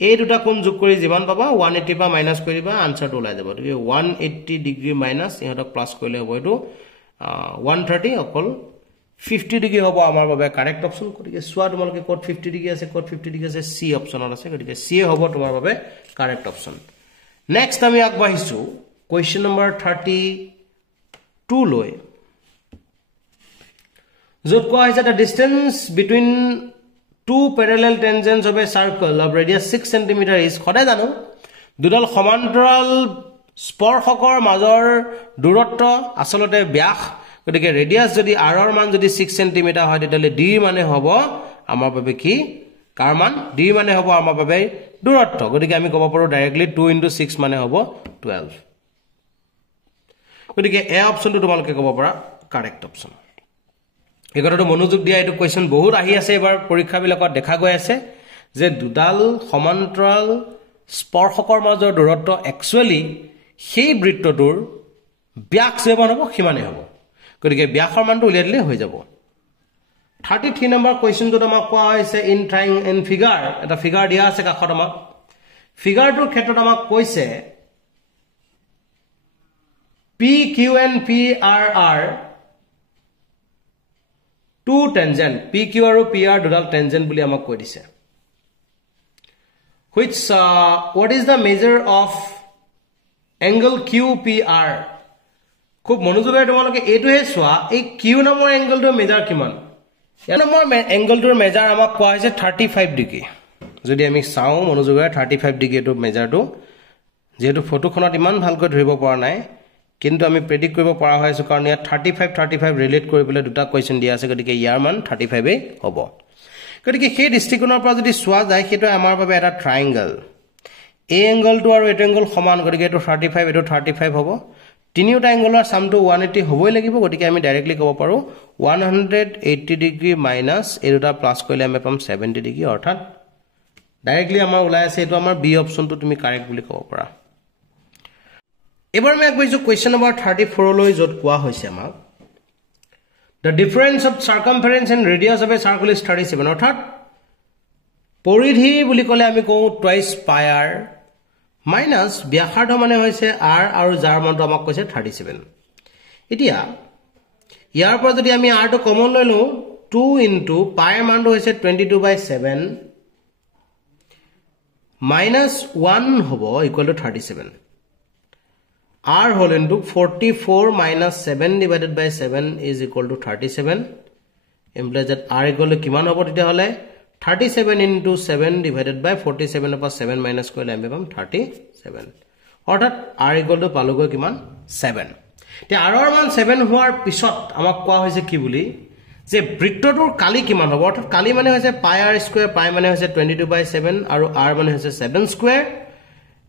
এই দুটা কোণ যোগ কৰি যিমান পাবা 180 পা মাইনাস কৰিবা আনসাৰটো ওলাই যাব গতিকে 180 ডিগ্ৰী মাইনাস ইহতক প্লাস কৰিলে হ'ব এটো 130 অকল 50 ডিগ্ৰী হ'ব আমাৰ বাবে কাৰেক্ট অপচন গতিকে সোৱা তোমালোকে কোড 50 ডিগ্ৰী আছে কোড 50 ডিগ্ৰী আছে সি অপচনত আছে গতিকে সি হ'ব তোমাৰ বাবে কাৰেক্ট অপচন নেক্সট আমি আগবাঢ়িছো কোৱেশ্চন নম্বৰ 32 লৈ যত কোৱা হৈছে the distance between two parallel tangents of a circle of radius 6 cm is খডে জানো দুডাল সমান্তৰাল স্পৰ্শকৰ মাজৰ দূৰত্ব আসলতে ব্যাস গতিকে ৰেডিয়াস যদি r ৰ মান যদি 6 cm হয় তেতিয়ালে d মানে হ'ব আমাৰ বাবে কি কাৰ মান d মানে হ'ব আমাৰ বাবে দূৰত্ব গতিকে আমি ক'ব পাৰো ডাইৰেক্টলি 2 * 6 মানে হ'ব 12 গতিকে এ অপচনটো তোমালোকে ক'ব পাৰা কাৰেক্ট অপচন এগৰাটো মনোযোগ দিয়া এটো কোৱেশ্চন বহুত আহি আছে এবাৰ পৰীক্ষা বিলাকত দেখা গৈ আছে যে দুডাল সমান্তৰাল স্পৰ্শকৰ মাজৰ দূৰত্ব একচুৱেলি সেই বৃত্তটোৰ ব্যাস যেমান হ'ব সিমানেই হ'ব গতিকে ব্যাসৰ মানটো উলিয়াই দিলে হৈ যাব 33 নম্বৰ কোৱেশ্চনটোত আমাক কোৱা হৈছে ইন ফিগাৰ এটা ফিগাৰ দিয়া আছে কাখত আমাক ফিগাৰটোৰ ক্ষেত্ৰত আমাক কৈছে PQN PRR two tangent PQ আৰু PR দুডাল tangent বুলি আমাক কৈ দিছে which what is the measure of angle QPR খুব মনোযোগেৰে তোমালোকে এইটোহে চোৱা এই Q নামৰ এংগলটোৰ মেজাৰ কিমান এই নামৰ এংগলটোৰ মেজাৰ আমাক কোৱা হৈছে 35 ডিগ্ৰী যদি আমি চাওঁ মনোযোগেৰে 35 ডিগ্ৰী এটো মেজাৰটো যেহেতু ফটোখনত ইমান ভালকৈ ধৰিব পৰা নাই কিন্তু আমি প্ৰেডিক্ট কৰিব পৰা হৈছে কাৰণ ইয়াত 35 ৰিলেট কৰিবলৈ দুটা কোৱেশ্চন দিয়া আছে গতিকে ইয়াৰ মান 35 এ হ'ব গতিকে সেই দৃষ্টিকোণৰ পৰা যদি চোৱা যায় সেইটো আমাৰ বাবে এটা ট্ৰায়াঙ্গল এই এংগলটো আৰু এইটো এংগল সমান গতিকে এটো 35 এটো 35 হ'ব তিনিটা এংগলৰ সামটো 180 হ'বই লাগিব গতিকে আমি ডাইৰেক্টলি ক'ব পাৰো 180 ডিগ্ৰী মাইনাস এই দুটা প্লাস কৰিলে আমি পাম 70 ডিগ্ৰী অৰ্থাৎ ডাইৰেক্টলি আমাৰ ওলাই আছে এটো আমাৰ বি অপচনটো তুমি কাৰেক্ট বুলি ক'ব পাৰা এবাৰ আমি আগবাইছো কোৱেশ্চন নম্বৰ 34 লৈ যত কোৱা হৈছে আমাক the difference of circumference and radius of a circle is 37 অৰ্থাৎ পৰিধি বুলি ক'লে আমি কওঁ twice pi r minus ব্যাসাৰ্ধ মানে হৈছে r আৰু যাৰ মানটো আমাক কৈছে 37 এতিয়া ইয়াৰ পৰা যদি আমি r টো কমন লৈ লওঁ 2 into pi ৰ মানটো হৈছে 22/7 minus 1 হ'ব equal to 37 r whole into 44 minus 7 divided by 7 is equal to 37 implies that r equal to kiman hobo tite hole 37 into 7 divided by 47 upon 7 minus kole ami pam 37 orthat r equal to palugo kiman 7 te r or man 7 hoar pisot amak koa hoise ki buli je brittotur kali kiman hobo orthat kali mane hoise pi r square pi mane hoise 22/7 aru r mane hoise 7 square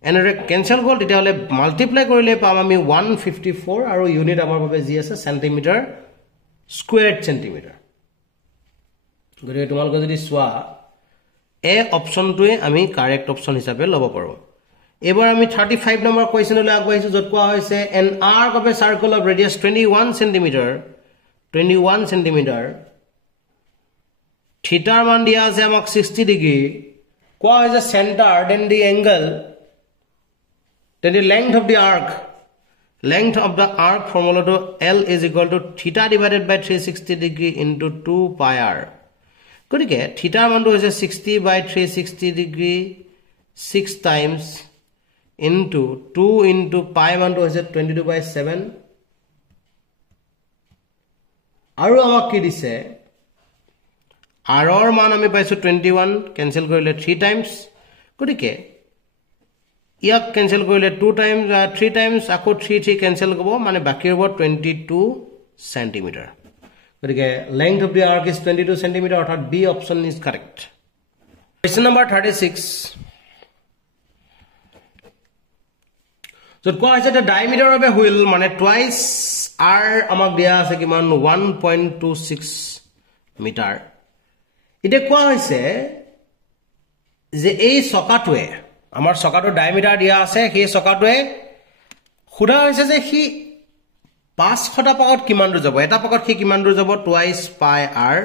এনেৰে cancel গল তেতিয়া হলে multiply কৰিলে পাম আমি 154 আৰু unit আমাৰ বাবে G আছে centimetre স্কয়াৰ্ড centimetre গতিকে তোমালোকে যদি সোৱা এ অপচনটোৱে আমি কাৰেক্ট অপচন হিচাপে লব পাৰো এবাৰ আমি 35 নম্বৰ কোৱেশ্চনলৈ আগবাইছো যত কোৱা হৈছে an arc of a circle of radius 21 centimeter থিটাৰ মান দিয়া আছে আমাক 60 ডিগ্ৰী কোৱা হৈছে center then the angle then the length of the arc formula to L is equal to theta divided by 360 degree into 2 pi r গতিকে theta মানটো হৈছে 60 by 360 degree 6 times into 2 into pi মানটো হৈছে 22/7 আৰু আমাক কি দিছে r ৰ মান আমি পাইছো 21 ক্যান্সেল কৰিলে 3 times গতিকে ইয়াক ক্যান্সেল কৰিলে 2 times 3 times আকৌ 3 ক্যান্সেল হ'ব মানে বাকি হ'ব 22 সেন্টিমিটাৰ গতিকে length of the arc is 22 centimeter অৰ্থাৎ B option is correct question number 36 যত কোৱা হৈছে diameter of a wheel মানে twice r আমাক দিয়া আছে কিমান 1.26 মিটাৰ এটা কোৱা হৈছে যে এই চকাটোৱে আমাৰ চকাটো ডায়ামিটাৰ দিয়া আছে কি চকাটোৱে খুদা হৈছে যে কি 500টা পাকত কিমান দূৰ যাব এটা পাকত কি কিমান দূৰ যাব twice pi r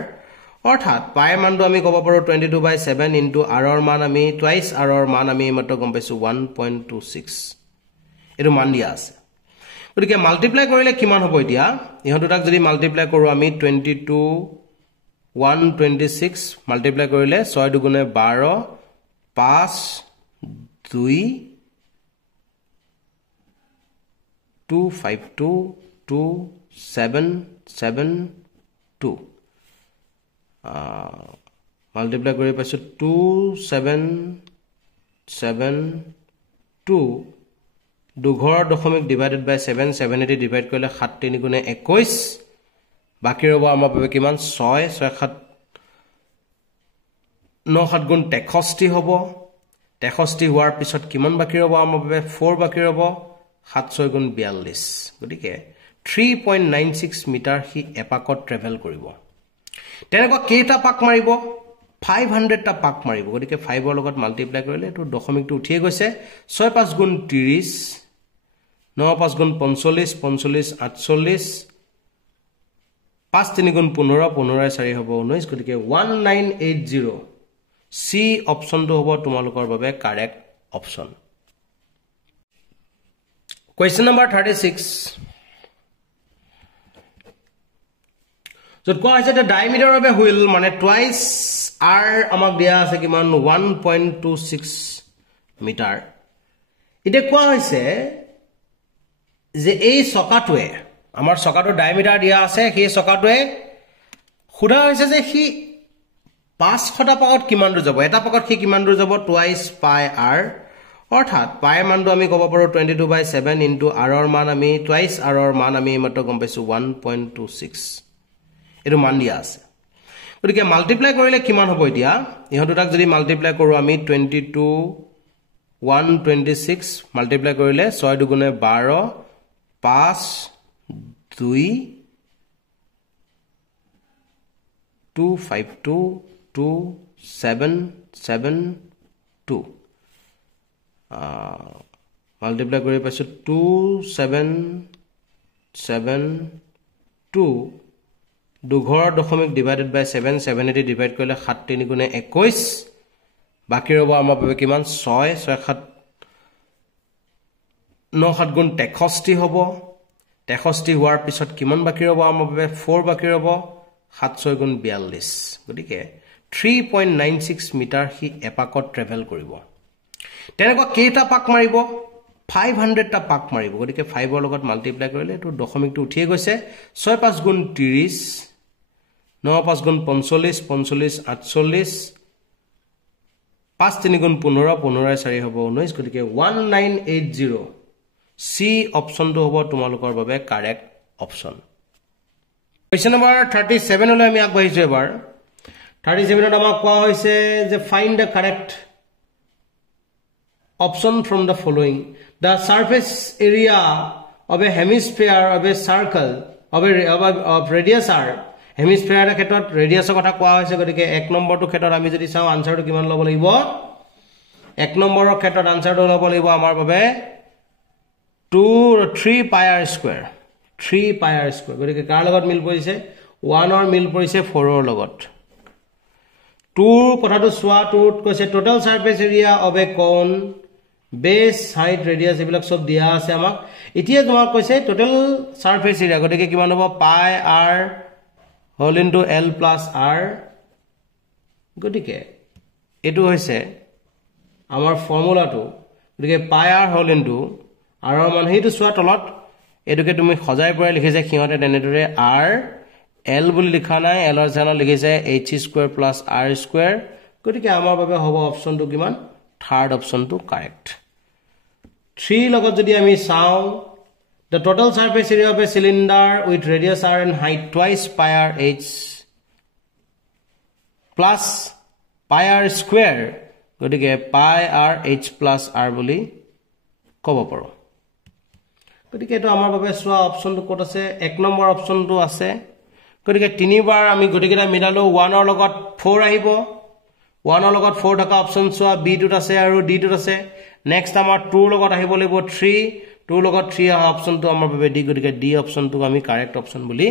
অৰ্থাৎ pi মানটো আমি ক'ব পাৰো 22/7 into r ৰ মান আমি twice r ৰ মান আমি মাত্ৰ গম পাইছো 1.26 এটো মান দিয়া আছে গতিকে মাল্টিপ্লাই কৰিলে কিমান হ'ব এতিয়া ইহঁতটাক যদি মাল্টিপ্লাই কৰো আমি 126 মাল্টিপ্লাই কৰিলে 6 দুগুণে 12 5 2 252 2772 মাল্টিপ্লাই কৰি পাইছো 2772 দুঘৰ দশমিক ডিভাইডেড বাই 7 780 ডিভাইড কৰিলে 7 3 গুণে 21 বাকি ৰব আমাৰ বাবে কিমান 6 6 7 9 7 গুণ 63 হ'ব 63 হোৱাৰ পিছত কিমান বাকি ৰব আমাৰ বাবে 4 বাকি ৰব 7 6 গুণ 42 গতিকে 3.96 মিটাৰ হি এপাকত ট্ৰেভেল কৰিব তেনেকুৱা কেইটা পাক মাৰিব 500 টা পাক মাৰিব গতিকে 5 ৰ লগত মাল্টিপ্লাই কৰিলে এটো দশমিকটো উঠিয়ে গৈছে 6 5 গুণ 30 9 5 গুণ 45 45 48 5 3 গুণ 15 15 4 হ'ব 19 গতিকে 1980 সি অপচনটো হ'ব তোমালোকৰ বাবে কাৰেক্ট অপচন Question number 36 যত কোৱা হৈছে যে ডায়ামিটাৰ অফ এ হুইল মানে টুৱাইস r আমাক দিয়া আছে কিমান 1.26 মিটাৰ ইতে কোৱা হৈছে যে এই চকাটোৱে আমাৰ চকাটোৰ ডায়ামিটাৰ দিয়া আছে সেই চকাটোৱে খুদা হৈছে যে হি 500 টা পাকত কিমান দূৰ যাব এটা পাকত হি কিমান দূৰ যাব টুৱাইস পাই r অৰ্থাৎ পাই মানটো আমি ক'ব পাৰো 22/7 ইনটু r ৰ মান আমি টুৱাইস r ৰ মান আমি মাত্ৰ গম পাইছো 1.26 এটো মান দিয়া আছে গতিকে মাল্টিপ্লাই কৰিলে কিমান হ'ব এতিয়া ইহতটাক যদি মাল্টিপ্লাই কৰো আমি 22 126 মাল্টিপ্লাই কৰিলে 6 দুগুণে 12 5 2 252 2772 multiply কৰি পাইছো 2772 দুঘৰ দশমিক ডিভাইডেড বাই 7 780 ডিভাইড কৰিলে 7 3 গুণে 21 বাকি ৰব আমাৰ বাবে কিমান 6 6 7 9 7 গুণ 63 হ'ব 63 হোৱাৰ পিছত কিমান বাকি ৰব আমাৰ বাবে 4 বাকি ৰব 7 6 গুণ 42 গতিকে 3.96 মিটাৰ হি এপাকত ট্ৰেভেল কৰিব তেনেকুৱা কেইটা পাক মাৰিব 500 টা পাক মাৰিব গতিকে 5 ৰ লগত মাল্টিপ্লাই কৰিলে এটো দশমিকটো উঠিয়ে গৈছে 6 5 গুণ 30 9 5 গুণ 45 45 48 5 3 গুণ 15 15 4 হ'ব 19 গতিকে 1980 সি অপচনটো হ'ব তোমালোকৰ বাবে কাৰেক্ট অপচন Question number 37 লৈ আমি আগবাঢ়িছো এবাৰ 37 ত আমাক কোৱা হৈছে যে find the correct option from the following the surface area of a hemisphere of a circle of radius r hemisphere er khetot radius er kotha koa hoise gotike 1 number to khetot ami jodi sao answer to kiman lobo lagibo 1 number er khetot answer to lobo lagibo amar babe 3 pi r square gotike kar logot mil porise 1 or mil porise 4 or logot 2 kotha to swa 2 koise total surface area of a cone base height radius ebilak sob dia ase amak etia tomar koise total surface area gotike kiman hobo pi r whole into l plus r gotike etu hoise amar formula to gotike pi r whole into r or man heitu swa tolot eduke tumi khojai pore likhise khiyote denedore r l boli likha nai l or jana likhise h square plus r square gotike amar babe hobo option to kiman third option to correct 3 logot jodi ami sao the total surface area of a cylinder with radius r and height twice pi r h plus pi r square gotike pi r h plus r boli kobo paro gotike eto amar babe swa option to kot ase 1 number option to ase gotike tinibar ami gotiketa milalo 1 or logot 4 ahibo 1 or logot 4 thaka option swa b to ase aru d to ase next amar 2 logot ahibo lebo 3 2 logot 3 aha option to amar babe d gotike d option to ami correct option boli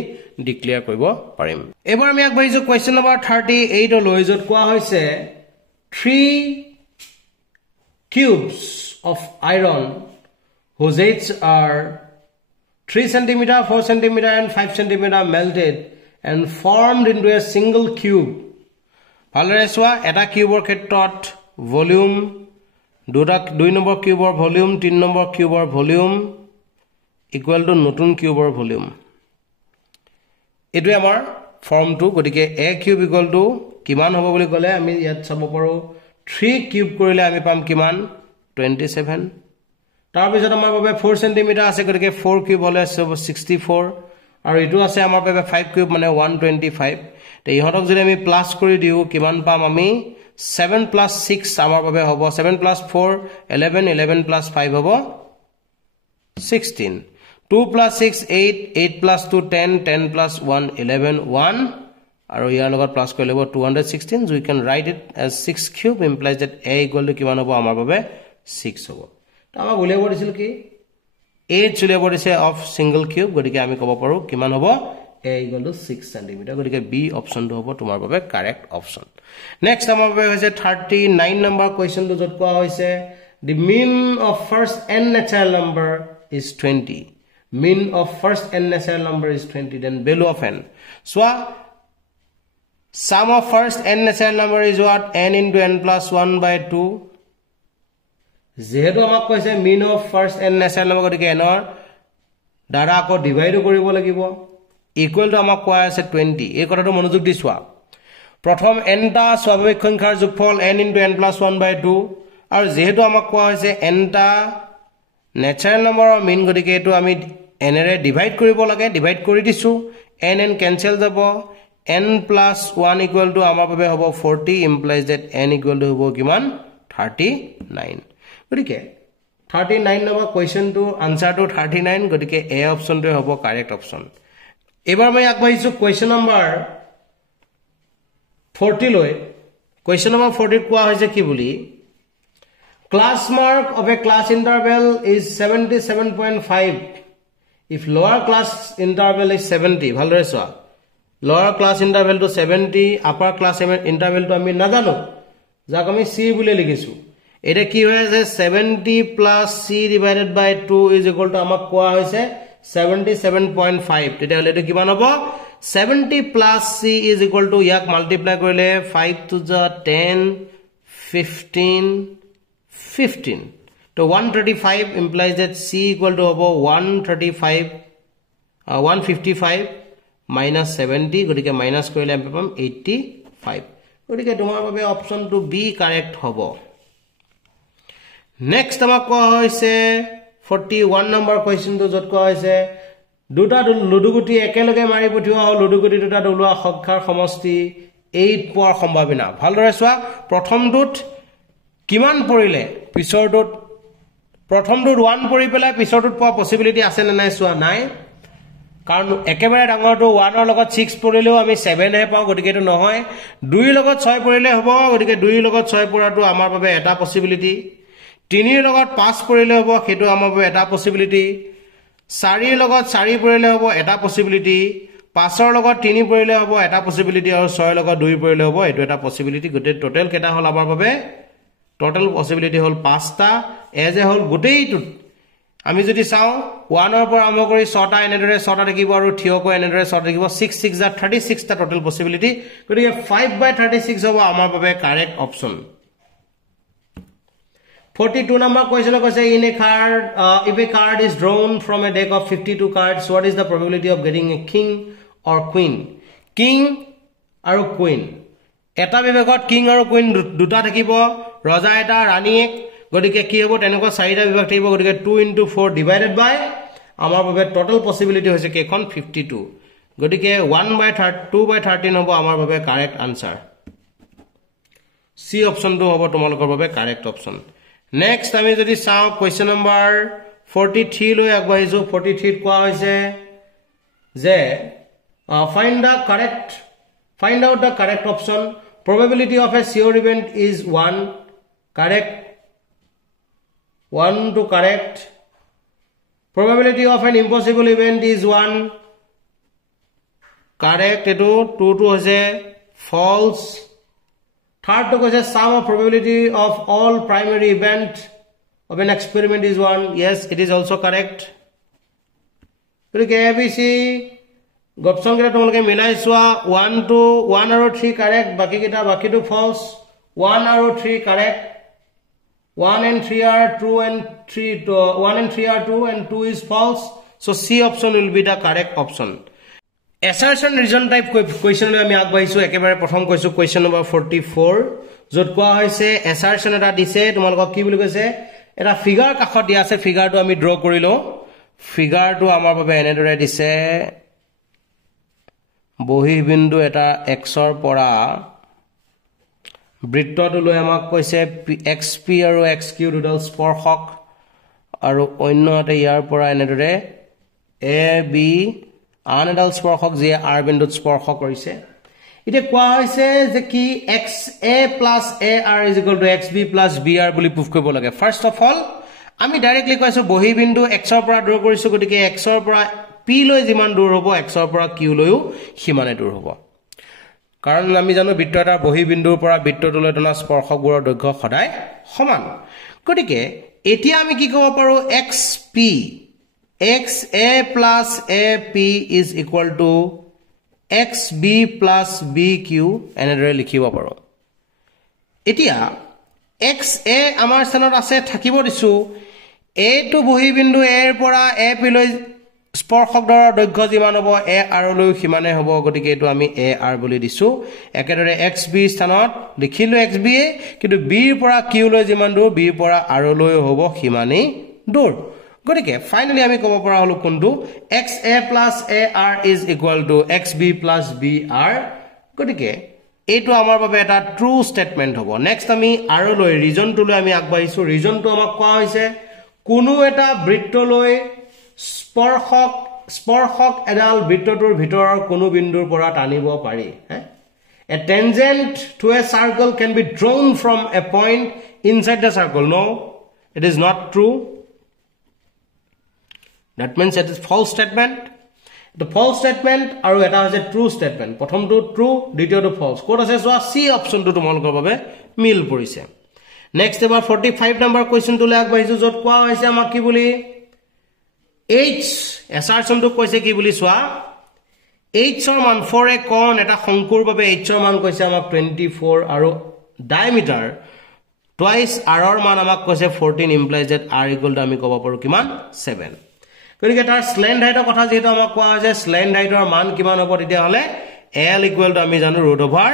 declare koribo parim ebar ami agbaijo question number 38 loi jot koa hoise 3 cubes of iron whose edges are 3 cm 4 cm and 5 cm melted and formed into a single cube Palare swa eta cube or khetot volume দুই নম্বৰ কিউবৰ volume 3 নম্বৰ কিউবৰ volume equal to নতুন কিউবৰ volume এটো আমাৰ form to গটিকে a কিউব ইকুৱেল টু কিমান হ'ব বুলি কলে আমি ইয়াত চাব পাৰো 3 কিউব কৰিলে আমি পাম কিমান 27 তাৰ পিছত আমাৰ বাবে 4 cm আছে গটিকে 4 কিউব হলে 64 আৰু ইটো আছে আমাৰ বাবে 5 কিউব মানে 125 তে ইহতক যদি আমি প্লাস কৰি দিও কিমান পাম আমি 7 plus 6 amar babe hobo 7 plus 4 11 11 plus 5 hobo 16 2 plus 6 8 8 plus 2 10 10 plus 1 11 1 আৰু ইয়াৰ লগত প্লাস কৰি লব 216 so we can write it as 6 cube implies that a equal to কিমান হ'ব আমাৰ বাবে 6 হ'ব তো আমাৰ উলিয়াব দিছিল কি h উলিয়াব দিছে অফ সিঙ্গল কিউব গতিকে আমি ক'ব পাৰো কিমান হ'ব a equal to 6 cm গতিকে b অপশনটো হ'ব তোমাৰ বাবে কাৰেক্ট অপশন নেক্সট আমাৰ বাবে হৈছে 39 নম্বৰ কোৱেশ্চনটো যত কোৱা হৈছে the mean of first n natural number is 20 mean of first n natural number is 20 then value of n so sum of first n natural number is what n into n plus 1 by 2 যেহেতু আমাক কৈছে mean of first n natural number গতিকে n ৰ দ্বাৰা আকৌ divide কৰিব লাগিব equal to আমাক কোৱা আছে 20 এই কথাটো মনোযোগ দি চোৱা প্ৰথম n টা স্বাভাৱিক সংখ্যাৰ যোগফল n into n plus 1 by 2 আৰু যেহেতু আমাক কোৱা হৈছে n টা ন্যাচাৰাল নম্বৰৰ মিন গতিকে এটো আমি n ৰে ডিভাইড কৰিব লাগে ডিভাইড কৰি দিছো n ক্যান্সেল যাব n plus 1 equal to আমাৰ বাবে হ'ব 40 implies that n equal to হ'ব কিমান 39 গতিকে 39 নম্বৰ কোৱেশ্চনটো আনসাৰটো 39 গতিকে a অপশনটো হ'ব কাৰেক্ট অপশন এবাৰ মই আগবাঢ়িছো কোৱেশ্চন নম্বৰ 40 লৈ কোৱেশ্চন নম্বৰ 40 কোৱা হৈছে কি বুলি class mark of a class interval is 77.5 if lower class interval is 70 ভালদৰে চোৱা lower class interval to 70 upper class interval to আমি নাজানো যাক আমি c বুলি লিখিছো এটা কি হয় যে 70 plus c divided by 2 is equal to আমাক কোৱা হৈছে 77.5 তেতিয়াহলে এটো কিমান হ'ব 70 plus c is equal to ইয়াক মাল্টিপ্লাই কৰিলে 5 to the 10 15 15 so 135 implies that c equal to hobo 155 minus 70 গটিকে মাইনাস কৰিলে আমি পাম 85 গটিকে তোমাৰ বাবে অপশন টু বি কাৰেক্ট হ'ব নেক্সট আমাক কোৱা হৈছে 41 নম্বৰ কোৱেশ্চনটো যত কোৱা হৈছে দুটা লুডুগুটি একেলগে মাৰি পঠিওৱা হ'ল লুডুগুটি দুটা দলুৱা সংখ্যাৰ সমষ্টি 8 পোৱাৰ সম্ভাৱনা ভালদৰে চোৱা প্ৰথমটোত কিমান পৰিলে পিছৰটোত প্ৰথমটোত 1 পৰি পেলাই পিছৰটোত পোৱা পসিবিলিটি আছে নে নাই চোৱা নাই কাৰণ একেবাৰে ডাঙৰটো 1 ৰ লগত 6 পৰিলেও আমি 7 হে পাও গতিকে এটো নহয় 2 ৰ লগত 6 পৰিলে হ'ব গতিকে 2 ৰ লগত 6 পৰাটো আমাৰ বাবে এটা পসিবিলিটি 3 ৰ লগত 5 পৰিলে হ'ব হেতু আমাৰ বাবে এটা পসিবিলিটি 4 ৰ লগত 4 পৰিলে হ'ব এটা পসিবিলিটি 5 ৰ লগত 3 পৰিলে হ'ব এটা পসিবিলিটি আৰু 6 ৰ লগত 2 পৰিলে হ'ব এটো এটা পসিবিলিটি গতে টোটাল কেটা হল আমাৰ বাবে total possibility হল 5টা এজ এ হল গোটেইটো আমি যদি চাও 1 ৰ পৰা আৰম্ভ কৰি 6টা এনেদৰে 6টা দেখিব আৰু থিয়কৈ এনেদৰে 6টা দেখিব 6 6 যা 36 টা total possibility গতিকে 5/36 হ'ব আমাৰ বাবে কারেক্ট অপশন 42 number question কৈছে in a card if a card is drawn from a deck of 52 cards what is the probability of getting a king or queen king আৰু queen এটা বিভাগত king আৰু queen দুটা থাকিব ৰজা এটা ৰাণী এক গতিকে কি হ'ব তেনেকুৱা চাৰিটা বিভাগ থাকিব গতিকে 2 into 4 divided by আমাৰ বাবে টোটাল পসিবিলিটি হৈছে কেখন 52 গতিকে 1/2/13 হ'ব আমাৰ বাবে কাৰেক্ট আনসাৰ সি অপশনটো হ'ব তোমালোকৰ বাবে কাৰেক্ট অপশন নেক্সট আমি যদি চাও কোৱেশ্চন নম্বৰ 43 লৈ আগবাঢ়িছো 43 কোৱা হৈছে যে find out the correct option probability of a sure event is 1 correct 1 to correct probability of an impossible event is 1 correct eto 2 to hoise false third to hoise sum of probability of all primary event of an experiment is 1 yes it is also correct so abc গপচন কেটা তোমালোকে মিলাই চোৱা 1 to 1 আৰু 3 correct বাকি কেটা বাকিটো false 1 আৰু 3 correct 1 and 3 are true and 3 to 1 and 3 are true and 2 is false so c option will be the correct option assertion reason type question লৈ আমি আগবাঢ়িছো একেবাৰে প্ৰথম কৈছো question number 44 যত কোৱা হৈছে assertion এটা দিছে তোমালোকক কি বুলি কৈছে এটা ফিগাৰ কাখত দিয়া আছে ফিগাৰটো আমি ড্ৰ কৰিলো ফিগাৰটো আমাৰ বাবে এনেদৰে দিছে বহি বিন্দু এটা x ৰ পৰা বৃত্তটো লৈ আমাক কৈছে xp আৰু xq দুডাল স্পৰ্শক আৰু অন্যতে ইয়াৰ পৰা এনেদৰে a b আন এডাল স্পৰ্শক যে r বিন্দুত স্পৰ্শ কৰিছে এতিয়া কোৱা হৈছে যে কি xa plus ar is equal to xb plus br বুলি প্ৰুফ কৰিব লাগে ফাৰ্স্ট অফ অল আমি ডাইৰেক্টলি কৈছো বহি বিন্দু x ৰ পৰা দূৰ কৰিছো গতিকে x ৰ পৰা p লৈ যিমান দূৰ হ'ব x ৰ পৰা q লৈও সিমানে দূৰ হ'ব কাৰণ আমি জানো বৃত্ত এটাৰ বহি বিন্দুৰ পৰা বৃত্তটোলৈ টনা স্পৰ্শকবোৰৰ দৈৰ্ঘ্য সদায় সমান গতিকে এতিয়া আমি কি ক'ব পাৰো xp xa plus ap is equal to xb plus bq এনেদৰে লিখিব পাৰো এতিয়া xa আমাৰ স্থানত আছে থাকিব দিছো a টু বহি বিন্দু a এৰ পৰা ap লৈ স্পৰ্শকৰৰ দৈৰ্ঘ্য যিমান হ'ব a r লৈ সিমানে হ'ব গতিকে এটো আমি a r বুলি দিছো একেদৰে xb স্থানত লিখিলো xb কিন্তু b ৰ পৰা q লৈ যিমান দূৰ b ৰ পৰা r লৈ হ'ব সিমানে দূৰ গতিকে ফাইনালি আমি ক'ব পৰা হলো কোনটো xa plus ar is equal to xb plus br গতিকে এটো আমাৰ বাবে এটা ট্ৰু স্টেটমেন্ট হ'ব নেক্সট আমি r লৈ ৰিজনটো লৈ আমি আগবাঢ়িছো ৰিজনটো আমাক কোৱা হৈছে কোনো এটা বৃত্তলৈ স্পৰ্শক এডাল বৃত্তটোৰ ভিতৰৰ কোনো বিন্দুৰ পৰা টানিব পাৰি a tangent to a circle can be drawn from a point inside the circle no it is not true that means it is false statement the false statement aru eta hoise true statement prothom to true ditiyo to false kod ase so c option to tomolkor babe mil porise next ebar 45 number question to lag baisu jot kwa hoise amak ki boli h assertion to koise ki boli swa h or man for a cone eta khonkur babe h or man koise amak 24 aru diameter twice r or man amak koise 14 implies that r equal to ami koba paru kiman 7 গতিকে তাৰ স্ল্যান্ড হাইটৰ কথা যেটো আমাক কোৱা হৈছে স্ল্যান্ড হাইটৰ মান কিমান হ'ব তেতিয়া হলে l ইকুৱেল টু আমি জানো √ over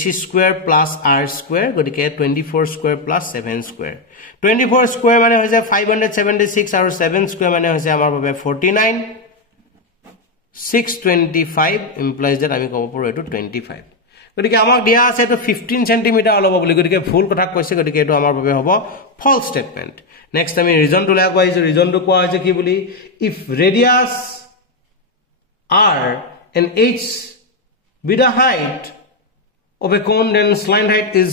h square plus r square গতিকে 24 স্কয়াৰ প্লাস 7 স্কয়াৰ 24 স্কয়াৰ মানে হৈছে 576 আৰু 7 স্কয়াৰ মানে হৈছে আমাৰ বাবে 49 625 implies that আমি ক'ব পাৰো এটো 25 গতিকে আমাক দিয়া আছে এটো 15 cm অলব বুলি গতিকে ভুল কথা কৈছে গতিকে এটো আমাৰ বাবে হ'ব ফলস স্টেটমেন্ট next আমি reason to lag wise reason to কোৱা হৈছে কি বুলি if radius r and h be the height of a cone then slant height is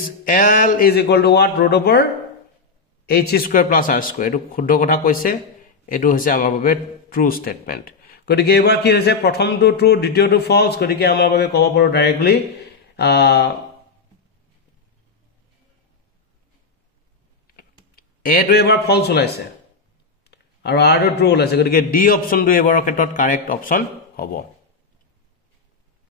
l is equal to what √ over h square plus r square এটো শুদ্ধ কথা কৈছে এটো হৈছে আমাৰ বাবে true statement গতিকে এবাৰ কি হৈছে প্ৰথমটো true দ্বিতীয়টো false গতিকে আমাৰ বাবে ক'ব পাৰো directly a to ever false ওলাইছে আৰু r to true ওলাইছে গতিকে d অপচন টো এবাৰৰ ক্ষেত্ৰত কাৰেক্ট অপচন হ'ব